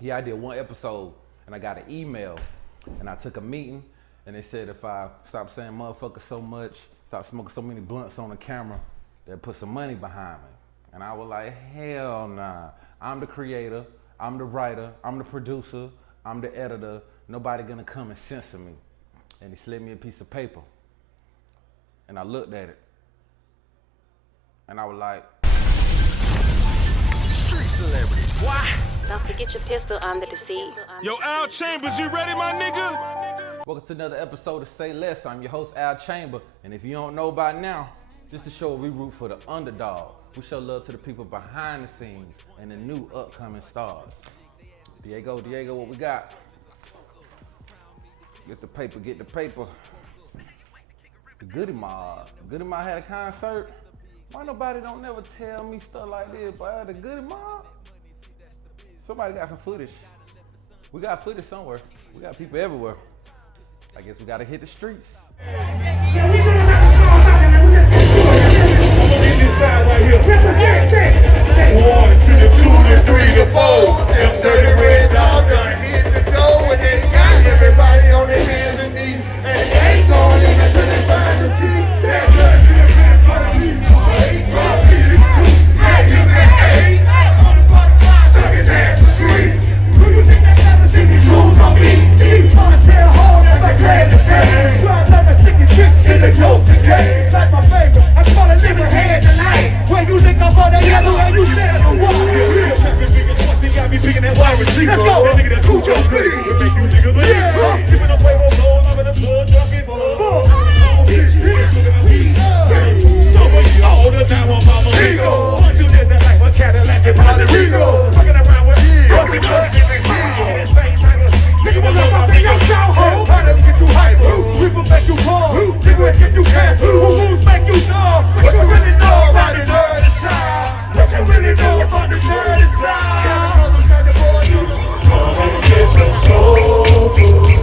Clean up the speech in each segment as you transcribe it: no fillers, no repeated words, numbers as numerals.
Yeah, I did one episode and I got an email and I took a meeting and they said if I stop saying motherfucker so much, stop smoking so many blunts on the camera, they'll put some money behind me. And I was like, hell nah. I'm the creator, I'm the writer, I'm the producer, I'm the editor. Nobody gonna come and censor me. And he slid me a piece of paper. And I looked at it. And I was like, street celebrity, why? Don't forget your pistol under the seat. Yo, Al Chambers, you ready, my nigga? welcome to another episode of Say Less. I'm your host, Al Chamber. And if you don't know by now, this is the show where we root for the underdog. We show love to the people behind the scenes and the new upcoming stars. Diego, what we got? Get the paper. The Goody Mob had a concert. Why nobody don't never tell me stuff like this, but the Goody Mob? Somebody got some footage. We got footage somewhere. We got people everywhere. I guess we gotta hit the streets. One to the 2 to 3 to 4. Them dirty red dogs done hit the door and they got everybody on their hands and knees. And they ain't going in until they find the key. That's us in the front for the police. Suck his ass for 3. Who you think that never seen these moves on me? You wanna tell home that I glad to pay. Run like a sticky shit in the dope decay. Like my favorite, I smell a liver head tonight. When you lick up on the yellow and you said the one. Real champion, biggest pussy, got me picking that wide receiver. Let's go. That nigga that Cujo goodie. We make you niggas believe. Skipping up way more gold, I'm in the blood, drunken full. So much all the time on Mama Rigo. Once you did that like a Cadillac and Rigo. Fucking around with pussy, nigga will love my nigga shout ho. Product get you hype, people make you call. Cigarettes get you cash, moves make you know. What you really know about the dirty side? What you really know about the dirty side? Come and get some soul food.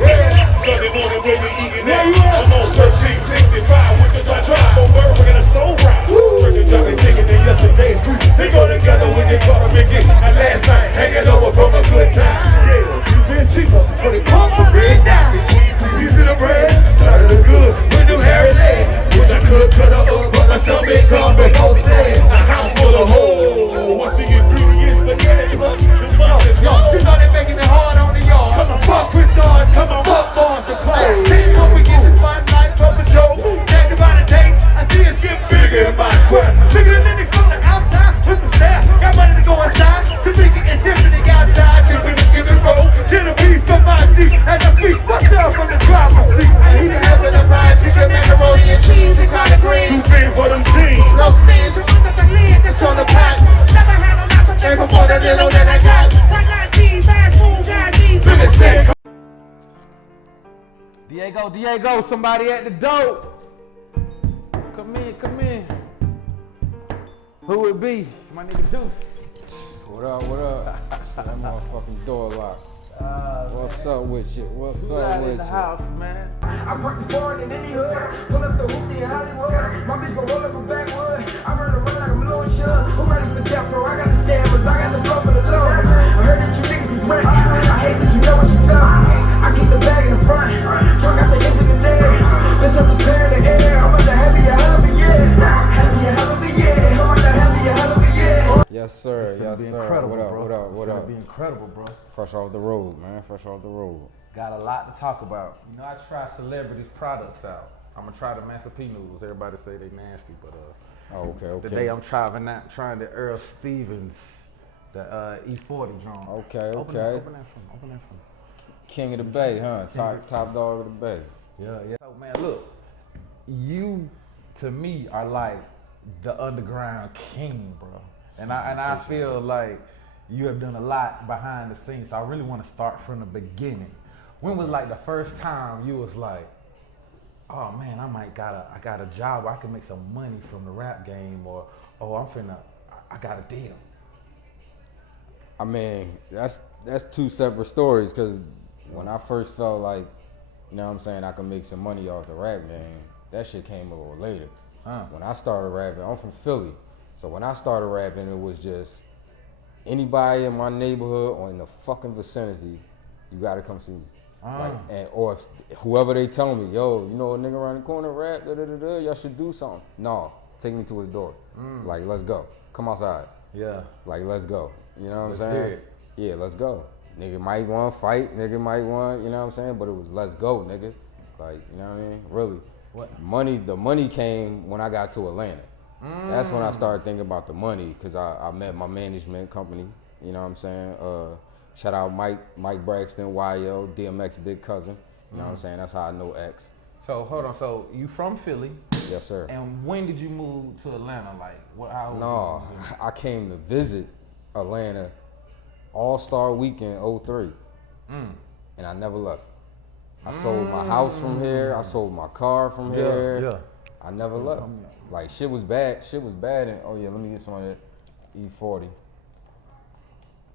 Yeah, Sunday morning when we eating that. I'm on 1365 with the drive on bird, we're gonna slow ride. Turn the job and taking in yesterday's creep. They go together when they call them again. And last night hanging over from a good time. Yeah, you been cheaper, but it come from big down. Between 2 pieces of bread, started to good with them hairy legs. Wish I could cut her up, but my stomach come back on set. A house full of holes. What's the ingredients? Spaghetti plus the muffin. Yo, you know they making it hard on the yard. Come on, fuck with Dawn, come on, fuck Barnes and Clyde. Can't help but get this spotlight from the show. Jacking by the day, I see it get bigger in my square. Look at the niggas from the outside with the staff. Got money to go inside. Tamika and Tiffany outside. Chipping and skipping roll. To the beast from my seat. As I speak myself from the driver's seat. He been having a fried chicken, macaroni and cheese and collard greens. Too big for them jeans. Slow stage, you look at the lid that's on the pot. Never had a lot, but thankful for the little that I got. I got these, fast food, got these. Look at that. Diego, somebody at the door. Come in. Who it be? My nigga Deuce. What up? That motherfucking door locked. What's up with you? What's Who up out in with the you? house, man? I parked the foreign in any hood. Pull up the hoopty in Hollywood. My bitch gon' roll up a backwood. I run like I'm Lil Shug. Who ready for death row? I got the stabbers. I got the flow for the low. I heard that you niggas is wrecked. I hate that you know what you done. I keep the bag in the front. Truck got the engine in there. Bitch, I'm just clearing the air. I'm about to have you a hell of a year. Have you a hell of a year. I'm about to have you a hell of a year. Yes, sir. Yes, Be sir. incredible, What up? bro. What up? What It's up? gonna be incredible, bro. Fresh off the road, man. Fresh off the road. Got a lot to talk about. You know, I try celebrities' products out. I'm gonna try the Master P noodles. Everybody say they nasty, but Oh, okay. today I'm trying the Earl Stevens, the E40 drum. Okay. Open that from. King of the Bay, huh? Top dog of the Bay. Yeah. So man, look, you to me are like the underground king, bro. And I feel like you have done a lot behind the scenes. So I really want to start from the beginning. When was like the first time you was like, oh man, I got a job where I can make some money from the rap game, or I got a deal. I mean, that's two separate stories. Cause when I first felt like, you know what I'm saying, I could make some money off the rap game, that shit came a little later. When I started rapping, I'm from Philly. So when I started rapping, it was just anybody in my neighborhood or in the fucking vicinity, you gotta come see me. Like, or if whoever they tell me, yo, you know a nigga around the corner rap, y'all should do something. No, take me to his door. Like, let's go. Come outside. Yeah. Like, let's go. You know what I'm saying? Hear it. Yeah, let's go. Nigga might want to fight. Nigga might want, you know what I'm saying? But it was let's go, nigga. Like, you know what I mean? Really. What? The money came when I got to Atlanta. That's when I started thinking about the money, because I met my management company. You know what I'm saying? Shout out Mike Braxton, YL, DMX big cousin. You know what I'm saying? That's how I know X. So hold on. So you from Philly? Yes, sir. And when did you move to Atlanta? Like, what? How? No, I came to visit Atlanta All-Star Weekend '03, and I never left. I sold my house from here. I sold my car from here. Yeah. I never left. Like, shit was bad. Shit was bad. And oh yeah, let me get some of that E40.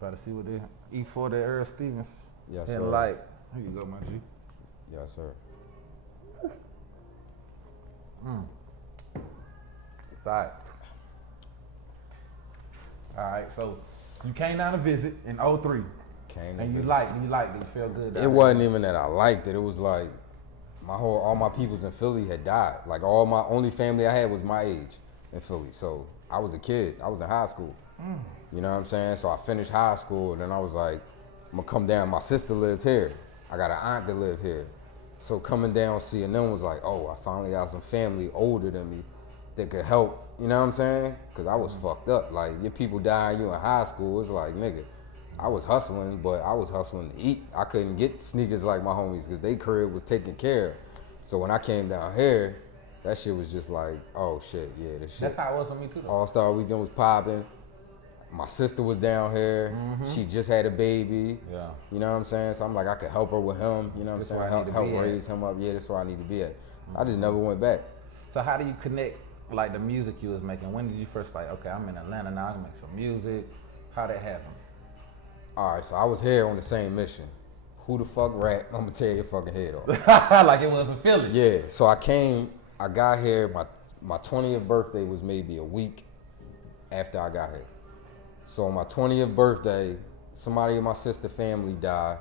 About to see what they E4 that Earl Stevens. Yes, and sir. like, here you go, my G. Yes, sir. It's all right. All right, so you came down to visit in '03. And you liked it, you felt good. It wasn't even that I liked it. It was like all my peoples in Philly had died. Like, all my only family I had was my age in Philly. So I was a kid. I was in high school. You know what I'm saying? So I finished high school, and then I was like, I'm gonna come down. My sister lived here. I got an aunt that lived here. So coming down, seeing them was like, oh, I finally got some family older than me that could help. You know what I'm saying? Because I was fucked up. Like, your people dying, you in high school. It's like, nigga, I was hustling, but I was hustling to eat. I couldn't get sneakers like my homies because they crib was taken care of. So when I came down here, that shit was just like, oh shit, yeah, this shit. That's how it was for me too, though. All-Star Weekend was popping. My sister was down here. She just had a baby. Yeah. You know what I'm saying? So I'm like, I could help her with him. You know what I'm saying? Help raise him up. Yeah, that's where I need to be at. I just never went back. So how do you connect, like, the music you was making? When did you first like, okay, I'm in Atlanta now, I can make some music? How that happen? All right, so I was here on the same mission. Who the fuck rap? I'm gonna tear your fucking head off. Like it was a Philly. Yeah, so I got here, my 20th birthday was maybe a week after I got here. So on my 20th birthday, somebody in my sister's family died.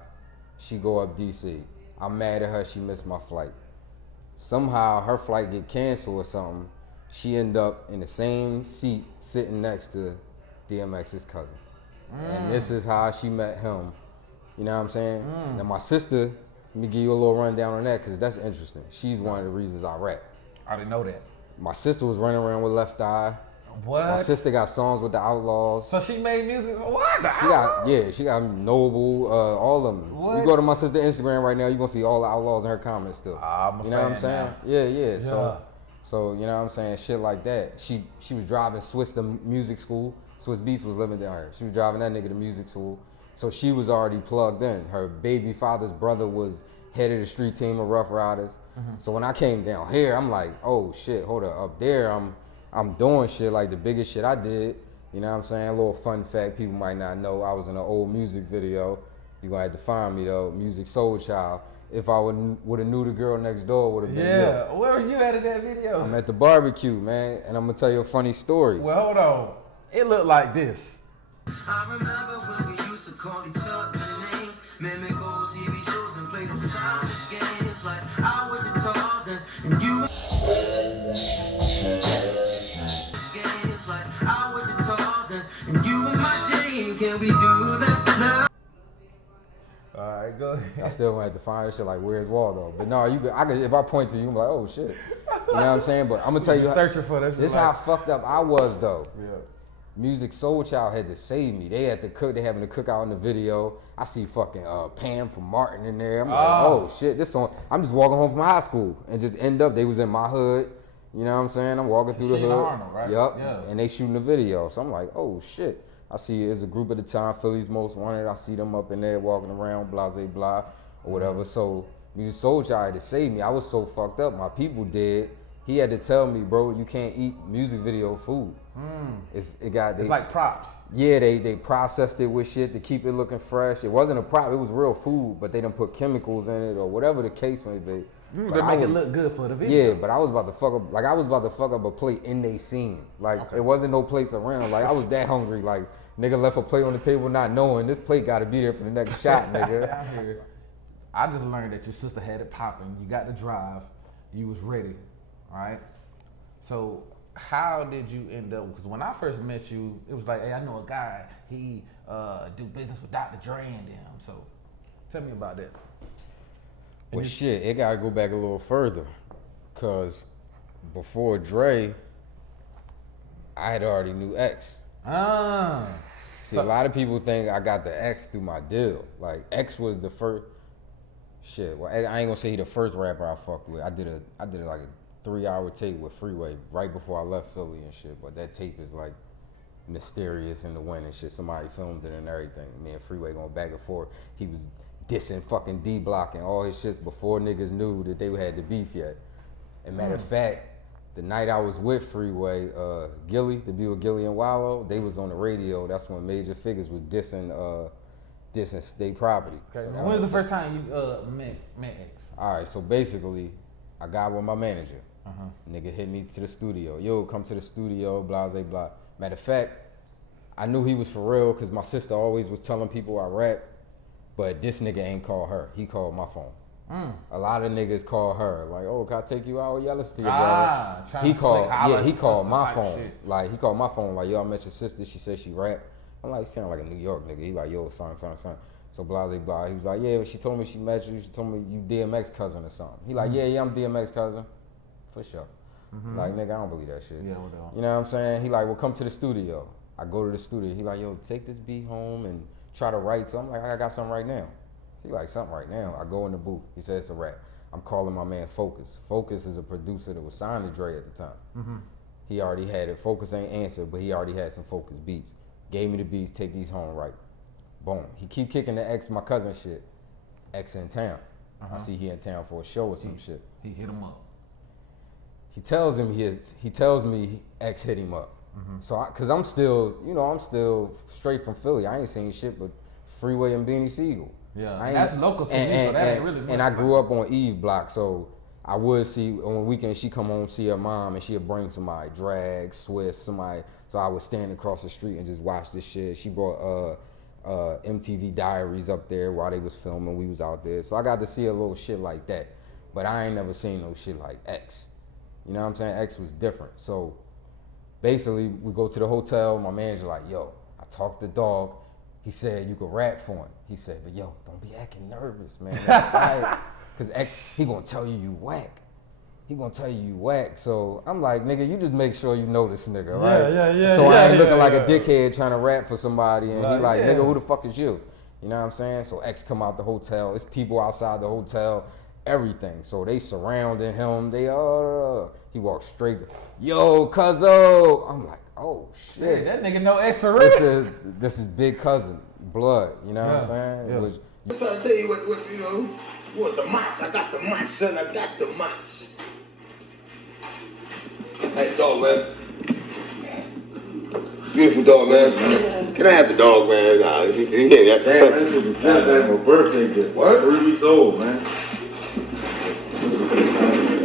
She go up DC. I'm mad at her, she missed my flight. Somehow her flight get canceled or something. She end up in the same seat sitting next to DMX's cousin. And this is how she met him. You know what I'm saying? Now my sister, let me give you a little rundown on that, because that's interesting. She's one of the reasons I rap. I didn't know that. My sister was running around with Left Eye. What? My sister got songs with the Outlaws. So she made music. What? She got Noble, all of them. What? You go to my sister's Instagram right now, you're gonna see all the Outlaws in her comments still. I'm a you know what I'm fan saying? now. Yeah. So you know what I'm saying? Shit like that. She was driving Swiss to music school. Swiss Beats was living down here. She was driving that nigga to music school. So she was already plugged in. Her baby father's brother was head of the street team of Rough Riders. So when I came down here, I'm like, oh shit, hold up there, I'm doing shit like the biggest shit I did. You know what I'm saying? A little fun fact people might not know. I was in an old music video. You're gonna have to find me though, Music Soul Child. If I would have knew the girl next door, would have been Yeah, where was you at in that video? I'm at the barbecue, man, and I'm gonna tell you a funny story. Well, hold on. It looked like this. I remember when we used to call each other names, mimic old TV shows and play those childish games like I was a Tarzan and you. Games like I was a Tarzan and you and my Jane. Can we do that now? All right, go ahead. I still gonna have to find this shit like Where's Waldo. But no, I could if I point to you, I'm like, oh shit. You know what I'm saying? But I'm gonna tell you, searching for this. This how fucked up I was though. Yeah. Music Soul Child had to save me. They had to cook. They having to cook out in the video. I see fucking Pam from Martin in there. I'm like, oh shit, this song. I'm just walking home from high school and just end up. They was in my hood. You know what I'm saying? I'm walking through the hood. Arnold, right? Yep. Yeah. And they shooting the video. So I'm like, oh shit. I see it's a group at the time, Philly's Most Wanted. I see them up in there walking around, blah, blah, blah, or whatever. So Music Soul Child had to save me. I was so fucked up. My people did. He had to tell me, bro, you can't eat music video food. It's like props. Yeah, they processed it with shit to keep it looking fresh. It wasn't a prop, it was real food, but they done put chemicals in it or whatever the case may be. They make it look good for the video. Yeah, but I was about to fuck up a plate in they scene. Like it wasn't no plates around. Like I was that hungry. Like Nigga left a plate on the table not knowing this plate got to be there for the next shot, nigga. I just learned that your sister had it popping. You got the drive. You was ready, all right? So how did you end up? Because when I first met you, it was like, hey, I know a guy. He do business with Dr. Dre and them. So tell me about that. Well, shit, it got to go back a little further. Because before Dre, I had already knew X. See, a lot of people think I got the X through my deal. Like, X was the first. Shit, well, I ain't gonna say he the first rapper I fucked with. I did like a 3-hour tape with Freeway right before I left Philly and shit. But that tape is like mysterious in the wind and shit. Somebody filmed it and everything. Me and Freeway going back and forth. He was dissing fucking D-Block and all his shits before niggas knew that they had the beef yet. And matter of fact, the night I was with Freeway, Gilly, the beat with Gilly and Wallow, they was on the radio. That's when Major Figures was dissing state property. Okay. So when was the first time you met X? All right, so basically, I got with my manager. Nigga hit me to the studio. Yo, come to the studio, blah, blah, blah. Matter of fact, I knew he was for real because my sister always was telling people I rap, but this nigga ain't call her. He called my phone. A lot of niggas call her, like, oh, can I take you out? Yeah, listen to your brother. He called my phone. Shit. Like, he called my phone, like, yo, I met your sister. She said she rap. I'm like, sound like a New York nigga. He like, yo, son. So blah, blah, blah. He was like, yeah, she told me she met you. She told me you DMX cousin or something. He like, yeah, I'm DMX cousin. For sure. Like, nigga, I don't believe that shit. Yeah, you know what I'm saying? He like, well, come to the studio. I go to the studio. He like, yo, take this beat home and try to write. So I'm like, I got something right now. He like, something right now. I go in the booth. He said it's a rap. I'm calling my man Focus. Focus is a producer that was signed to Dre at the time. He already had it. Focus ain't answered, but he already had some Focus beats. Gave me the beats, take these home, right. Boom. He keep kicking the X, my cousin shit. X in town. I see he in town for a show or some shit. He hit him up. He tells me X hit him up. So, cause I'm still straight from Philly. I ain't seen shit but Freeway and Beanie Siegel. Yeah, that's local to me, so that ain't really much. And I grew up on Eve Block, so I would see on weekends she come home see her mom and she'd bring somebody, Drag, Swiss, somebody. So I would stand across the street and just watch this shit. She brought MTV Diaries up there while they was filming. We was out there, so I got to see a little shit like that. But I ain't never seen no shit like X. You know what I'm saying? X was different. So basically, we go to the hotel. My manager like, yo, I talked to Dog. He said you could rap for him. He said, but yo, don't be acting nervous, man. Cause X, he gonna tell you whack. He gonna tell you whack. So I'm like, nigga, you just make sure you know this nigga, right? Yeah. So I ain't looking like a dickhead trying to rap for somebody, and he like, nigga, who the fuck is you? You know what I'm saying? So X come out the hotel. It's people outside the hotel, everything. So they surrounding him. They he walks straight. Yo, cuzzo. I'm like, oh shit. That nigga know X for real. This is big cousin, blood. You know what I'm saying? I'm trying to tell you what you know. You want the mice? I got the mice, son. I got the mice. Nice dog, man. Beautiful dog, man. Can I have the dog, man? Nah, you can't have to. Damn, this was a gift. That's my birthday gift. What? 3 weeks old, man.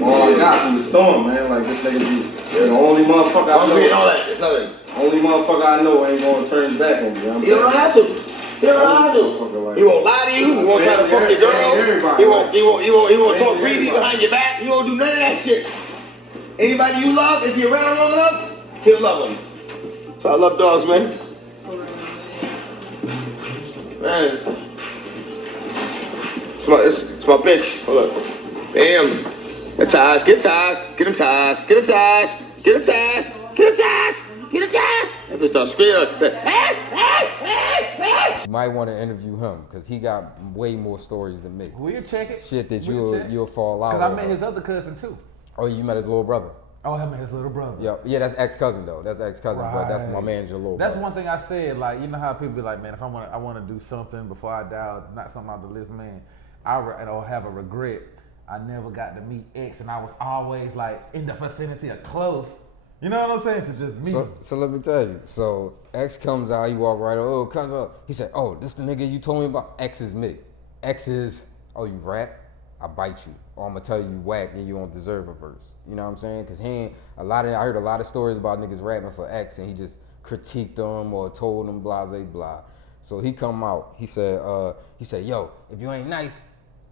All I got from the storm, man. Like, this nigga be the only motherfucker I know. All that. It's nothing. Only motherfucker I know ain't gonna turn his back on me. You know what I'm You don't have to. You don't know how to. He won't lie to you. He won't try to fuck your girl. He won't talk greedy behind your back. He won't do none of that shit. Anybody you love, if you're around long enough, he'll love them. So I love dogs, man. Man. It's my bitch. Hold up. Bam. Get ties. Get ties. Get them ties. Get them ties. Get them ties. Get them ties. Get them ties. That bitch start screaming. You might want to interview him because he got way more stories than me. We'll check it. Shit that you'll fall out. Because I met his other cousin too. Oh, you met his little brother? Oh, I met his little brother. Yeah, that's ex-cousin though. That's ex-cousin, but that's my manager, little brother. That's one thing I said. Like, you know how people be like, man, if I want to do something before I die, not something out the list, man. I have a regret. I never got to meet X, and I was always like in the vicinity of close. You know what I'm saying? To just meet him. So let me tell you. So X comes out, he walk right over, comes up. He said, oh, this the nigga you told me about? X is me. X is, oh, you rap? I bite you. Or I'm gonna tell you whack and you don't deserve a verse. You know what I'm saying? Cause I heard a lot of stories about niggas rapping for X and he just critiqued him or told him blah, blah, blah. So he come out, he said, yo, if you ain't nice,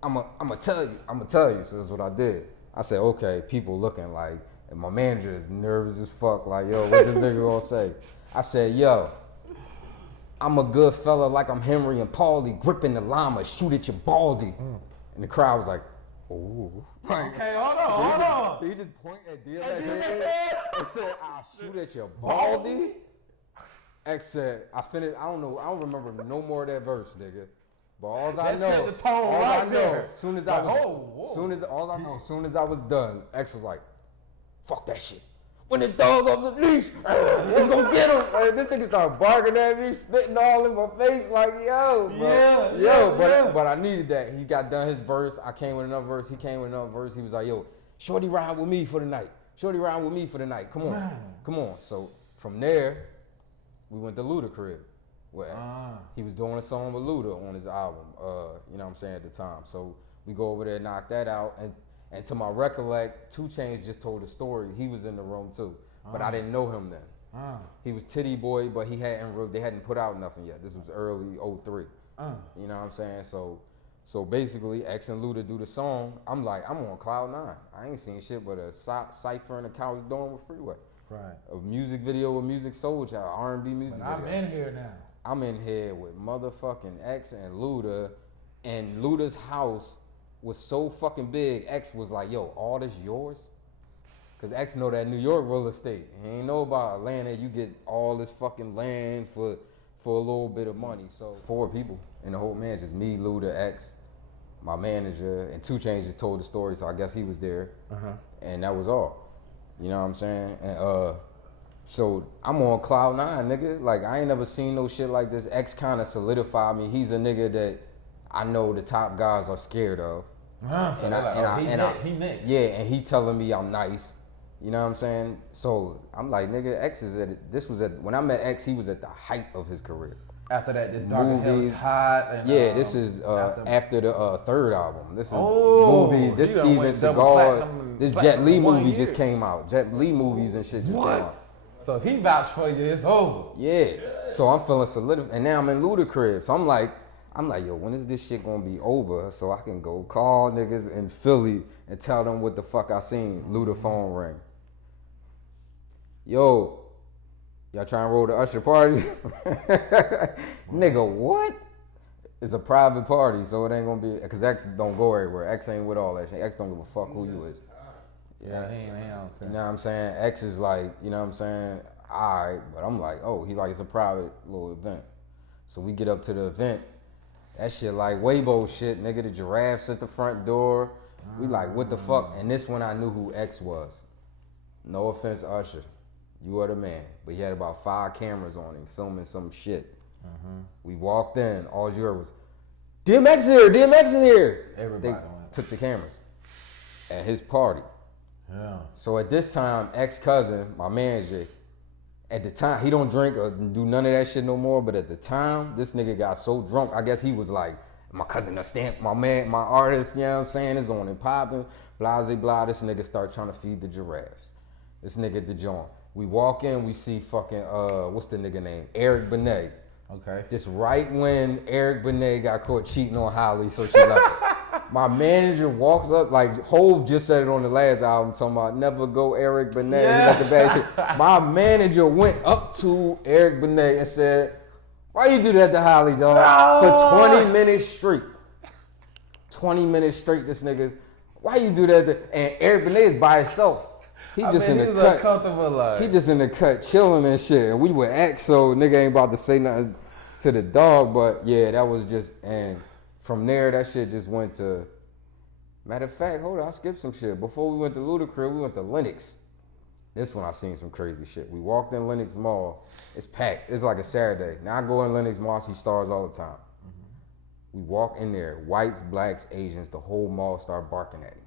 I'ma tell you. So that's what I did. I said, okay, people looking like, and my manager is nervous as fuck, like, yo, what this nigga gonna say? I said, yo, I'm a good fella like I'm Henry and Paulie, gripping the llama, shoot at your baldy. And the crowd was like, ooh. Like, Okay, hold on. He just pointed at DMX head and said, I'll shoot at your baldy. X said, I don't remember no more of that verse, nigga. But all I know, set the tone all right I know, there. soon as Like, I was done, X was like, fuck that shit. When the dog on the leash, let's go get him. Like, this nigga started barking at me, spitting all in my face, like, yo, bro. But I needed that. He got done his verse. I came with another verse. He came with another verse. He was like, yo, shorty ride with me for the night. Come on. So from there, we went to Luda crib with X. He was doing a song with Luda on his album, you know what I'm saying, at the time. So we go over there, knock that out, and to my recollect, 2 Chainz just told a story. He was in the room too, but I didn't know him then. He was Titty Boy, but they hadn't put out nothing yet. This was early 03. You know what I'm saying? So basically, X and Luda do the song. I'm on cloud 9. I ain't seen shit but a cypher in the couch doing with Freeway. Right. A music video with Music Soul Child, R&B music video. I'm in here now. I'm in here with motherfucking X and Luda, and Luda's house was so fucking big. X was like, yo, all this yours? Cause X know that New York real estate. He ain't know about land that you get all this fucking land for a little bit of money. So 4 people in the whole man, just me, Luda, X, my manager, and 2 Chainz just told the story, so I guess he was there. And that was all. You know what I'm saying? And so I'm on cloud 9, nigga. Like, I ain't never seen no shit like this. X kind of solidified me. He's a nigga that I know the top guys are scared of. He next. Yeah, and he telling me I'm nice. You know what I'm saying? So I'm like, nigga, X is when I met X, he was at the height of his career. After that, this Dark and Hell is Hot. And, this is after the third album. This is movies. This Steven Seagal. This Jet Li movie just came out. Jet Li movies and shit just came out. So if he vouched for you, it's over. Yeah. So I'm feeling solidified. And now I'm in Luda crib. So I'm like, yo, when is this shit gonna be over so I can go call niggas in Philly and tell them what the fuck I seen? Luda phone ring. Yo, y'all trying to roll the Usher party? Nigga, what? It's a private party, so it ain't gonna be, cause X don't go everywhere. X ain't with all that shit. X don't give a fuck who you is. Yeah, he don't care. You know what I'm saying? X is like, you know what I'm saying? All right, but I'm like, oh, he like, it's a private little event. So we get up to the event. That shit like Weibo shit, nigga. The giraffes at the front door. We like, what the fuck? And this one I knew who X was. No offense, Usher. You are the man. But he had about 5 cameras on him filming some shit. We walked in. All you heard was, DMX here, DMX in here. Everybody took the cameras at his party. Yeah. So at this time, ex-cousin, my manager, at the time, he don't drink or do none of that shit no more, but at the time, this nigga got so drunk, I guess he was like, my cousin, my man, my artist, you know what I'm saying, is on and popping, blah, blah, blah. This nigga start trying to feed the giraffes. This nigga at the joint. We walk in, we see fucking, what's the nigga name? Eric Benet. Okay. This right when Eric Benet got caught cheating on Holly, so she left. My manager walks up, like Hove just said it on the last album, talking about never go Eric Benet. He got the bad shit. My manager went up to Eric Benet and said, why you do that to Holly, dog? For 20 minutes straight. 20 minutes straight, this nigga's, why you do that to, and Eric Benet is by himself. He just in the cut. He just in the cut chilling and shit. And we were X, so nigga ain't about to say nothing to the dog, but yeah, that was just, and from there, that shit just went to, matter of fact, hold on, I skipped some shit. Before we went to Ludacris, we went to Lenox. This one I seen some crazy shit. We walked in Lenox Mall. It's packed. It's like a Saturday. Now I go in Lenox Mall, I see stars all the time. We walk in there, whites, blacks, Asians, the whole mall start barking at me.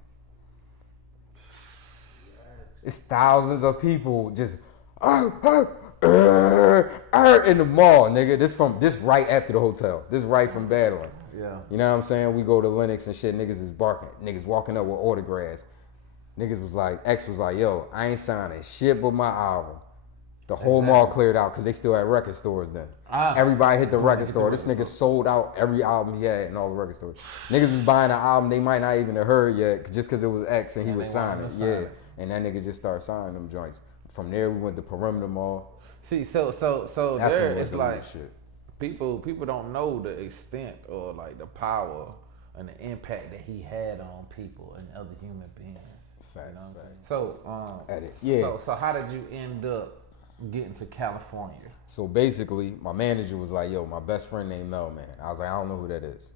It's thousands of people just in the mall, nigga. This right after the hotel. This right from battling. Yeah. You know what I'm saying? We go to Lenox and shit. Niggas is barking. Niggas walking up with autographs. Niggas was like, X was like, yo, I ain't signing shit but my album. The whole mall cleared out because they still had record stores then. Everybody hit the record store. This nigga sold out every album he had in all the record stores. Niggas was buying an album they might not even have heard yet just because it was X and he was signing. Yeah, and that nigga just started signing them joints. From there we went to Perimeter Mall. See, so That's there when we it's doing like this shit. people don't know the extent or like the power and the impact that he had on people and other human beings. Facts, You know what I'm facts. saying? So, Edit. Yeah. So how did you end up getting to California? So basically, my manager was like, yo, my best friend named Mel, man. I was like, I don't know who that is.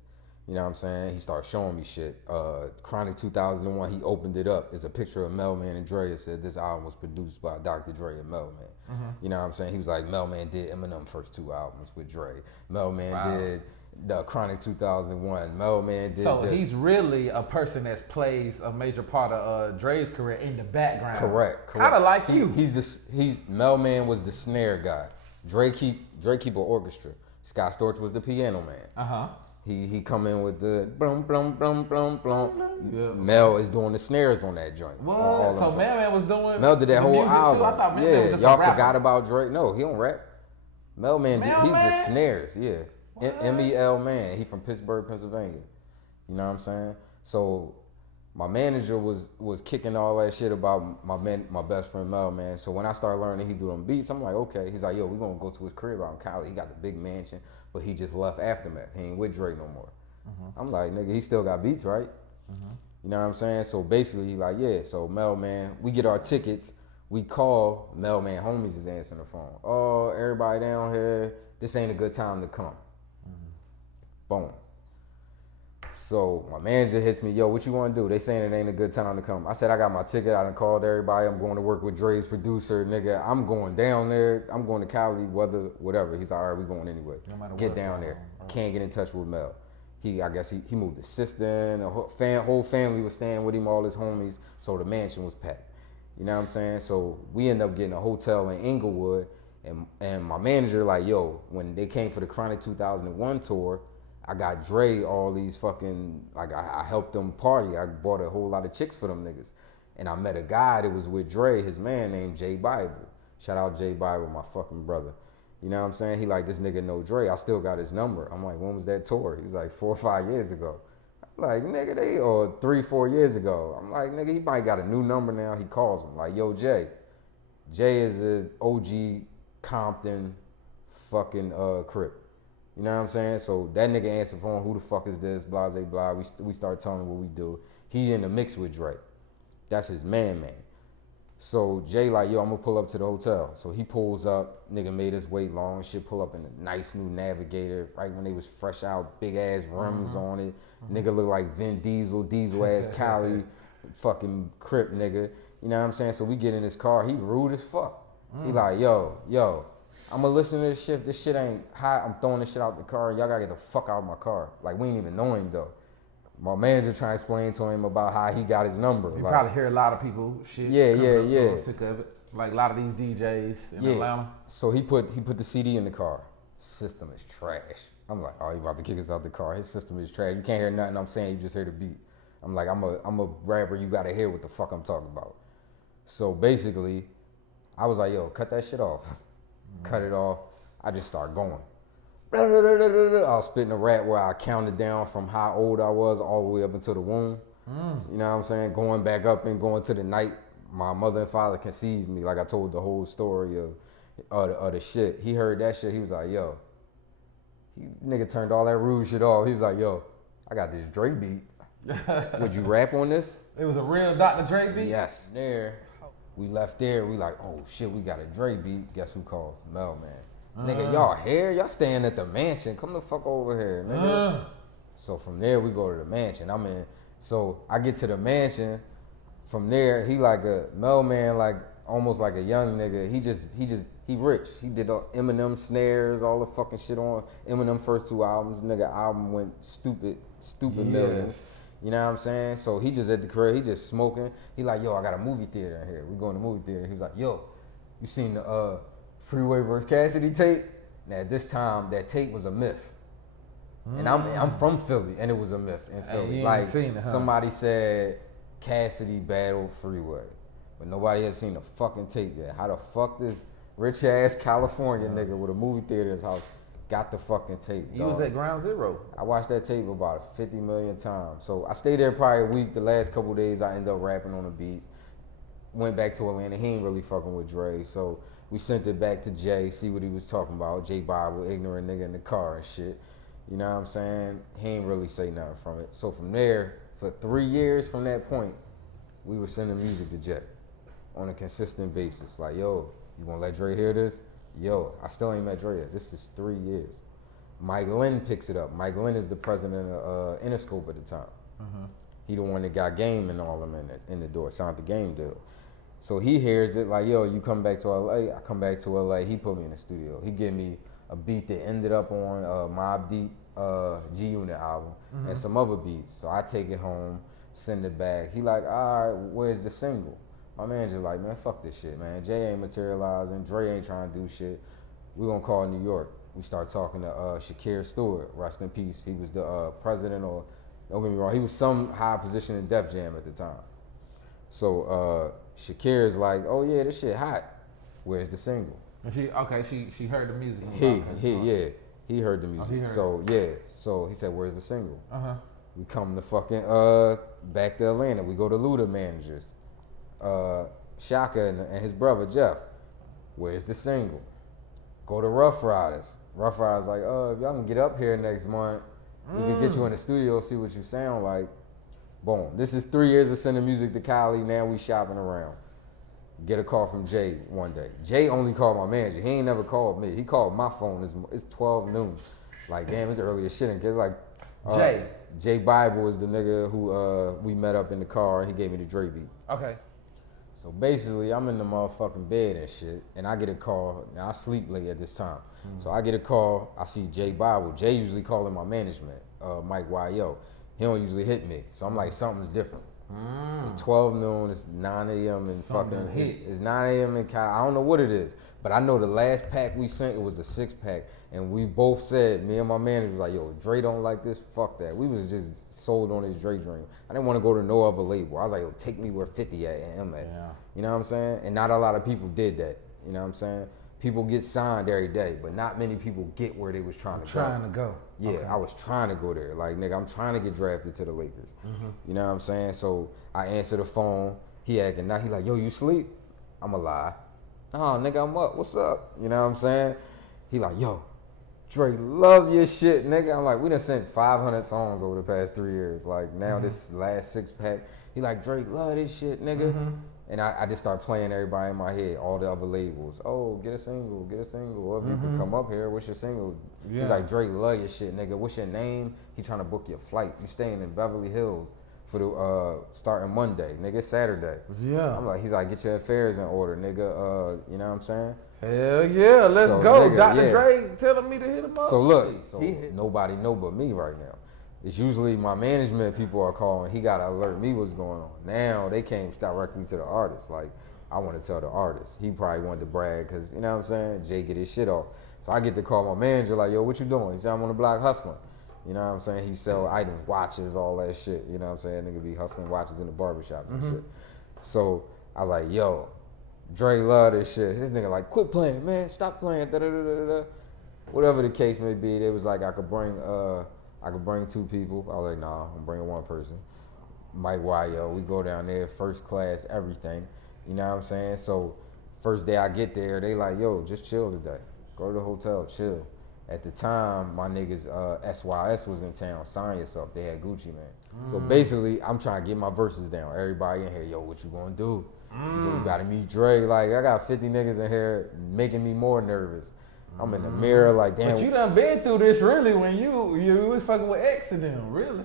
You know what I'm saying? He started showing me shit. Chronic 2001, he opened it up. It's a picture of Mel Man and Dre. It said this album was produced by Dr. Dre and Mel Man. You know what I'm saying? He was like, Mel Man did Eminem first 2 albums with Dre. Mel Man did the Chronic 2001. Mel Man did So this. he's really a person that plays a major part of Dre's career in the background. Correct. Kind of like you. He's Mel Man was the snare guy. Dre keep an orchestra. Scott Storch was the piano man. He come in with the blum blum blum blum blum. Yeah. Mel is doing the snares on that joint. What? So Mel Man was doing Mel did that the whole music album. too? I thought Mel Man Yeah, was just y'all a rapper. forgot about Dre. No, he don't rap. Mel Man, he's the snares. Yeah, MEL Man. He from Pittsburgh, Pennsylvania. You know what I'm saying? So my manager was kicking all that shit about my best friend Mel, man. So when I started learning he do them beats, I'm like, okay. He's like, yo, we gonna go to his crib out in Cali. He got the big mansion, but he just left Aftermath. He ain't with Dre no more. I'm like, nigga, he still got beats, right? You know what I'm saying? So basically, he like, yeah. So Mel Man, we get our tickets. We call Mel Man, homies is answering the phone. Oh, everybody down here, this ain't a good time to come. Boom. So my manager hits me, yo, what you want to do? They saying it ain't a good time to come. I said, I got my ticket. I done called everybody. I'm going to work with Dre's producer, nigga. I'm going down there. I'm going to Cali, whatever. He's like, all right, we going anyway. Get down there. Can't get in touch with Mel. I guess he moved his sister in. The whole family was staying with him, all his homies. So the mansion was packed. You know what I'm saying? So we ended up getting a hotel in Inglewood. And my manager like, yo, when they came for the Chronic 2001 tour, I got Dre all these fucking, like I helped them party. I bought a whole lot of chicks for them niggas. And I met a guy that was with Dre, his man named Jay Bible. Shout out Jay Bible, my fucking brother. You know what I'm saying? He like, this nigga know Dre. I still got his number. I'm like, when was that tour? He was like 4 or 5 years ago. I'm like, nigga, or 3, 4 years ago. I'm like, nigga, he probably got a new number now. He calls him like, yo, Jay. Jay is a OG Compton fucking Crip. You know what I'm saying? So that nigga answered the phone, who the fuck is this, blah, blah, blah. We start telling him what we do. He in the mix with Dre. That's his man. So Jay like, yo, I'm gonna pull up to the hotel. So he pulls up, nigga made us wait long, shit, pull up in a nice new Navigator, right when they was fresh out, big ass rims on it. Nigga look like Vin Diesel ass Cali, fucking Crip nigga. You know what I'm saying? So we get in his car, he rude as fuck. He like, yo, I'm gonna listen to this shit. If this shit ain't hot, I'm throwing this shit out the car. Y'all gotta get the fuck out of my car. Like, we ain't even know him though. My manager trying to explain to him about how he got his number. You like, probably hear a lot of people shit. Yeah. Sick of it. Like a lot of these DJs in Atlanta. So he put the CD in the car. System is trash. I'm like, oh, he about to kick us out the car. His system is trash. You can't hear nothing I'm saying. You just hear the beat. I'm like, I'm a rapper. You gotta hear what the fuck I'm talking about. So basically, I was like, yo, cut that shit off. Cut it off. I just start going. I was spitting a rap where I counted down from how old I was all the way up into the womb. You know what I'm saying? Going back up and going to the night my mother and father conceived me. Like I told the whole story of the shit. He heard that shit. He was like, yo. Nigga turned all that rude shit off. He was like, yo, I got this Dre beat. Would you rap on this? It was a real Dr. Dre beat? Yes. There. We left there. We like, oh shit, we got a Dre beat. Guess who calls? Mel Man. Nigga, y'all here? Y'all staying at the mansion. Come the fuck over here, nigga. So from there, we go to the mansion. So I get to the mansion. From there, he like a Mel Man, like almost like a young nigga. He rich. He did Eminem snares, all the fucking shit on Eminem first 2 albums. Nigga album went stupid millions. You know what I'm saying? So he just at the crib, he just smoking. He like, yo, I got a movie theater in here. We going to movie theater. He's like, yo, you seen the Freeway vs. Cassidy tape? Now at this time, that tape was a myth. And I'm from Philly, and it was a myth in Philly. Like somebody said Cassidy battled Freeway, but nobody had seen the fucking tape yet. How the fuck this Rich ass California nigga with a movie theater in his house. Got the fucking tape. You was at Ground Zero. I watched that tape about 50 million times. So I stayed there probably a week. The last couple days I ended up rapping on the beats. Went back to Atlanta. He ain't really fucking with Dre. So we sent it back to Jay, see what he was talking about. Jay Bible, ignorant nigga in the car and shit. You know what I'm saying? He ain't really say nothing from it. So from there, for 3 years from that point, we were sending music to Jay on a consistent basis. Like, yo, you gonna let Dre hear this? Yo, I still ain't met Dre yet. This is 3 years. Mike Lynn picks it up. Mike Lynn is the president of Interscope at the time. He the one that got Game and all them in the door, signed the Game deal. So he hears it like, yo, you come back to LA? I come back to LA. He put me in the studio. He give me a beat that ended up on Mobb Deep G-Unit album and some other beats. So I take it home, send it back. He like, all right, where's the single? My manager like, man, fuck this shit, man. Jay ain't materializing. Dre ain't trying to do shit. We gonna call New York. We start talking to Shakir Stewart, rest in peace. He was the president, or don't get me wrong, he was some high position in Def Jam at the time. So Shakir is like, oh yeah, this shit hot. Where's the single? And she heard the music. He heard the music. So he said, where's the single? We come to fucking back to Atlanta. We go to Luda managers. Shaka and his brother Jeff, where's the single? Go to Rough Riders. Rough Riders like, if y'all can get up here next month, we can get you in the studio, see what you sound like. Boom. This is 3 years of sending music to Cali. Now we shopping around. Get a call from Jay one day. Jay only called my manager. He ain't never called me. He called my phone. It's 12 noon. Like, damn, it's early as shit. And it's like, Jay Bible is the nigga who we met up in the car, and he gave me the Dre beat. Okay. So basically, I'm in the motherfucking bed and shit, and I get a call. Now I sleep late at this time, so I get a call. I see Jay Bible. Jay usually calling my management, Mike Y.O. He don't usually hit me, so I'm like, something's different. It's 12 noon. It's 9 a.m. and fucking. It's 9 a.m. in Cal. I don't know what it is, but I know the last pack we sent, it was a 6-pack, and we both said, me and my manager was like, yo, Dre don't like this. Fuck that. We was just sold on his Dre dream. I didn't want to go to no other label. I was like, yo, take me where 50 at and M at. Yeah. You know what I'm saying? And not a lot of people did that. You know what I'm saying? People get signed every day, but not many people get where they was trying to go. Yeah, okay. I was trying to go there. Like, nigga, I'm trying to get drafted to the Lakers. You know what I'm saying? So I answer the phone. He acting now. He like, yo, you sleep? I'ma lie. Oh, nigga, I'm up. What's up? You know what I'm saying? He like, yo, Dre love your shit, nigga. I'm like, we done sent 500 songs over the past 3 years. Like, now this last 6-pack. He like, Dre love this shit, nigga. And I just start playing everybody in my head, all the other labels. Oh, get a single. Or if you can come up here, what's your single? Yeah. He's like, Dre love your shit, nigga. What's your name? He trying to book your flight. You staying in Beverly Hills for the starting Monday, nigga, Saturday. Yeah. I'm like, he's like, get your affairs in order, nigga. You know what I'm saying? Hell yeah, let's go. Nigga, Dr. Dre telling me to hit him up. So look, nobody know but me right now. It's usually my management people are calling. He got to alert me what's going on. Now they came directly to the artist. Like, I want to tell the artist. He probably wanted to brag because, you know what I'm saying, Jay get his shit off. So I get to call my manager like, yo, what you doing? He said, I'm on the block hustling. You know what I'm saying? He sell items, watches, all that shit. You know what I'm saying? Nigga be hustling watches in the barbershop and shit. So I was like, yo, Dre love this shit. His nigga like, quit playing, man. Stop playing. Da-da-da-da-da. Whatever the case may be, it was like I could bring 2 people. I was like, nah, I'm bringing 1 person. Mike Y.O. We go down there, first class, everything. You know what I'm saying? So first day I get there, they like, yo, just chill today. Go to the hotel, chill. At the time, my niggas, SYS was in town, sign yourself. They had Gucci Man. So basically, I'm trying to get my verses down. Everybody in here, yo, what you gonna do? You gotta meet Dre. Like, I got 50 niggas in here making me more nervous. I'm in the mirror like, damn. But you done been through this really when you was fucking with X and them, really.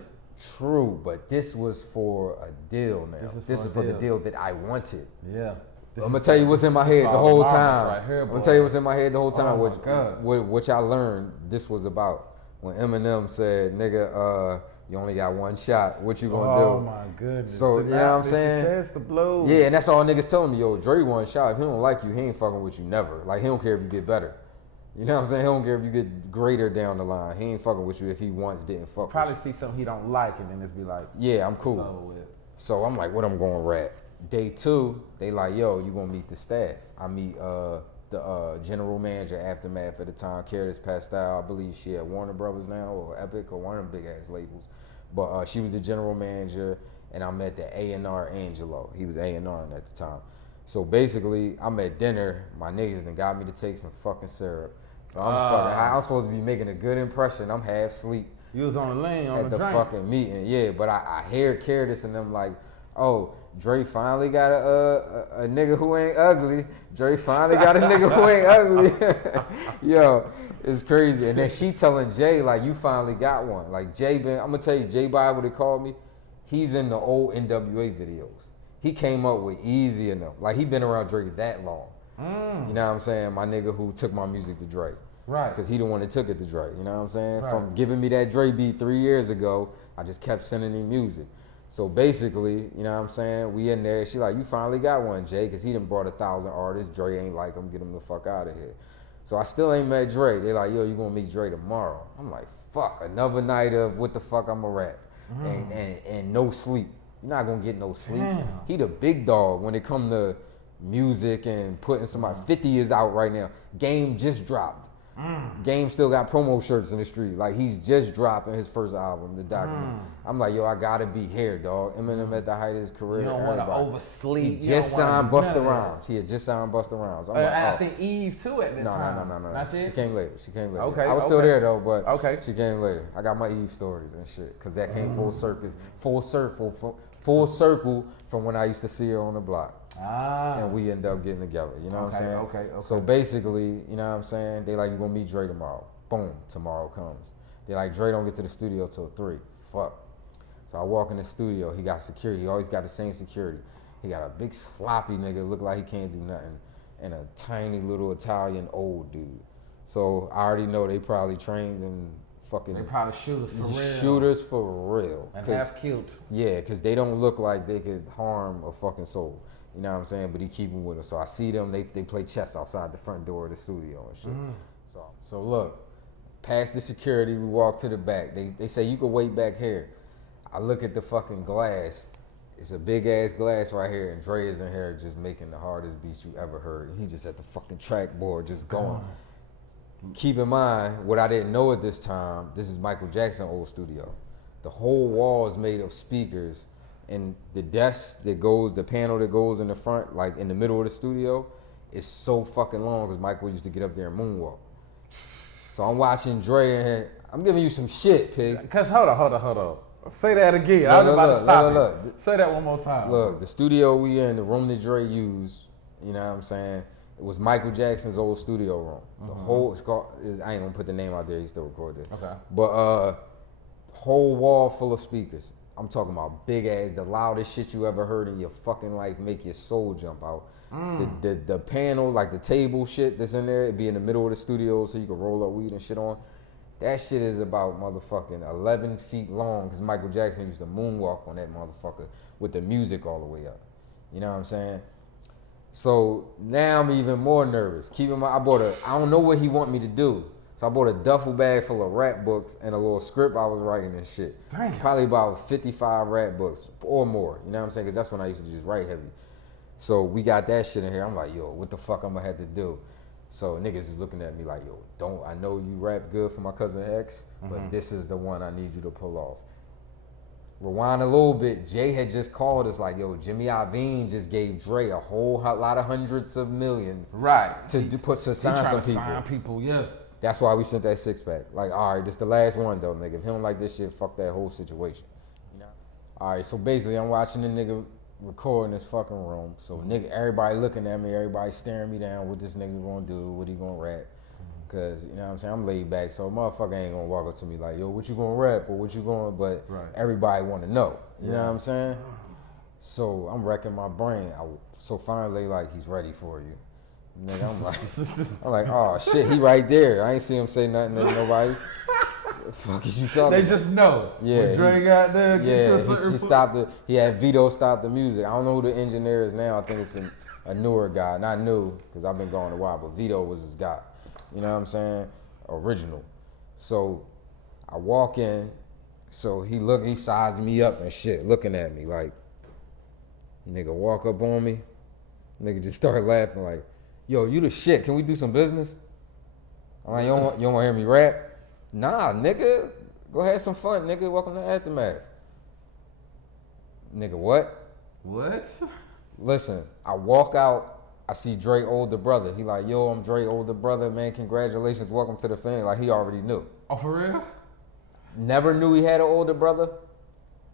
True, but this was for a deal now. This is for the deal that I wanted. Yeah. I'm gonna tell you what's in my head the whole time. I'm gonna tell you what's in my head the whole time. What I learned this was about. When Eminem said, nigga, you only got 1 shot. What you gonna do? Oh my goodness. So, you know what I'm saying? Yeah, and that's all niggas telling me, yo, Dre 1 shot. If he don't like you, he ain't fucking with you never. Like, he don't care if you get better. You know what I'm saying? He don't care if you get greater down the line. He ain't fucking with you if he once didn't fuck Probably with you. See something he don't like and then it's be like, yeah, I'm cool. So I'm like, what I'm going to rap? Day 2, they like, yo, you gonna meet the staff. I meet the the general manager Aftermath at the time, Candace Pastel. I believe she at Warner Brothers now, or Epic, or one of them big ass labels. But she was the general manager, and I met the A&R Angelo. He was A&R at the time. So basically, I'm at dinner. My niggas done got me to take some fucking syrup. So I'm supposed to be making a good impression. I'm half asleep. You was on the lane on at the fucking meeting, yeah. But I hear Candace and them like, oh, Dre finally got a nigga who ain't ugly. Dre finally got a nigga who ain't ugly. Yo, it's crazy. And then she telling Jay like, you finally got one. Like Jay I'm gonna tell you, Jay Bible, they called me. He's in the old NWA videos. He came up with Easy enough. Like he been around Dre that long. You know what I'm saying? My nigga who took my music to Dre. Right. Because he the one that took it to Dre. You know what I'm saying? Right. From giving me that Dre beat 3 years ago, I just kept sending him music. So basically, you know what I'm saying? We in there. She like, you finally got one, Jay, because he done brought 1,000 artists. Dre ain't like him. Get him the fuck out of here. So I still ain't met Dre. They like, yo, you gonna meet Dre tomorrow. I'm like, fuck, another night of what the fuck I'ma rap. And no sleep. You're not gonna get no sleep. Damn. He the big dog when it come to music and putting somebody. 50 is out right now. Game just dropped. Game still got promo shirts in the street. Like he's just dropping his first album, The Document. I'm like, yo, I gotta be here, dog. Eminem at the height of his career. You don't want to oversleep. He just signed Busta Rhymes. He had just signed Busta Rhymes. I'm like, I think Eve too at that time. No. Not She yet? came later. Okay, I was still there though, but okay. She came later. I got my Eve stories and shit, cause that came full circle from when I used to see her on the block. And we end up getting together, you know what I'm saying? Okay. So basically, you know what I'm saying? They like, you gonna meet Dre tomorrow. Boom, tomorrow comes. They like, Dre don't get to the studio till 3. Fuck. So I walk in the studio, he got security. He always got the same security. He got a big sloppy nigga, look like he can't do nothing, and a tiny little Italian old dude. So I already know they probably trained in fucking... They probably shooters for real. Shooters for real. And half killed. Yeah, because they don't look like they could harm a fucking soul. You know what I'm saying? But he keep them with him. So I see them, they play chess outside the front door of the studio and shit. So look, past the security, we walk to the back. They say, you can wait back here. I look at the fucking glass. It's a big ass glass right here, and Dre is in here just making the hardest beats you ever heard. He just at the fucking track board just going. Keep in mind, what I didn't know at this time, this is Michael Jackson's old studio. The whole wall is made of speakers, and the desk that goes, the panel that goes in the front, like in the middle of the studio, is so fucking long because Michael used to get up there and moonwalk. So I'm watching Dre in here. I'm giving you some shit, pig. Cause hold on. Say that again. I was about to stop look. Say that one more time. Look, the studio we in, the room that Dre used, you know what I'm saying? It was Michael Jackson's old studio room. The whole, I ain't gonna put the name out there, he still recorded it. Okay. But whole wall full of speakers. I'm talking about big ass, the loudest shit you ever heard in your fucking life, make your soul jump out. The panel, like the table shit that's in there, it'd be in the middle of the studio so you can roll up weed and shit on. That shit is about motherfucking 11 feet long because Michael Jackson used to moonwalk on that motherfucker with the music all the way up. You know what I'm saying? So now I'm even more nervous. Keep in mind, I don't know what he want me to do. So I bought a duffel bag full of rap books and a little script I was writing and shit. Damn. Probably about 55 rap books or more. You know what I'm saying? Because that's when I used to just write heavy. So we got that shit in here. I'm like, yo, what the fuck I'm gonna have to do? So niggas is looking at me like, yo, I know you rap good for my cousin X, but this is the one I need you to pull off. Rewind a little bit, Jay had just called us like, yo, Jimmy Iovine just gave Dre a whole lot of hundreds of millions. Right. To sign some people. Sign people, yeah. That's why we sent that 6-pack. Like, all right, this the last one though, nigga. If he don't like this shit, fuck that whole situation. You know? All right, so basically I'm watching the nigga record in this fucking room. So nigga, everybody looking at me, everybody staring me down. What this nigga gonna do? What he gonna rap? Cause you know what I'm saying, I'm laid back, so a motherfucker ain't gonna walk up to me like, yo, what you gonna rap or what you gonna? But everybody wanna know. You know what I'm saying? So I'm wrecking my brain. So finally, like, he's ready for you. Nigga, I'm like, oh shit, he right there. I ain't see him say nothing to nobody. The fuck is you talking? They just know. Yeah, when Dre got there. He stopped the. He had Vito stop the music. I don't know who the engineer is now. I think it's a newer guy, not new, because I've been going a while. But Vito was his guy. You know what I'm saying? Original. So I walk in. So he sized me up and shit, looking at me like, nigga walk up on me. Nigga just started laughing like, yo, you the shit. Can we do some business? I'm like, you don't want to hear me rap? Nah, nigga. Go have some fun, nigga. Welcome to Aftermath. Nigga, what? What? Listen, I walk out, I see Dre older brother. He like, yo, I'm Dre older brother, man. Congratulations, welcome to the family. Like, he already knew. Oh, for real? Never knew he had an older brother.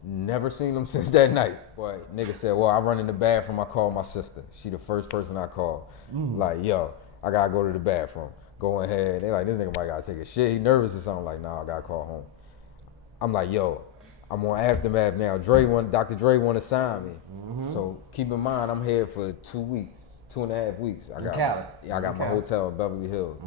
Never seen him since that night. But nigga said, well, I run in the bathroom, I call my sister. She the first person I call. Like, yo, I gotta go to the bathroom. Go ahead. They like, this nigga might gotta take a shit. He nervous or something. Like, nah, I gotta call home. I'm like, yo, I'm on Aftermath now. Dr. Dre want to sign me. So keep in mind, I'm here for 2 weeks, 2.5 weeks. I got my hotel in Beverly Hills.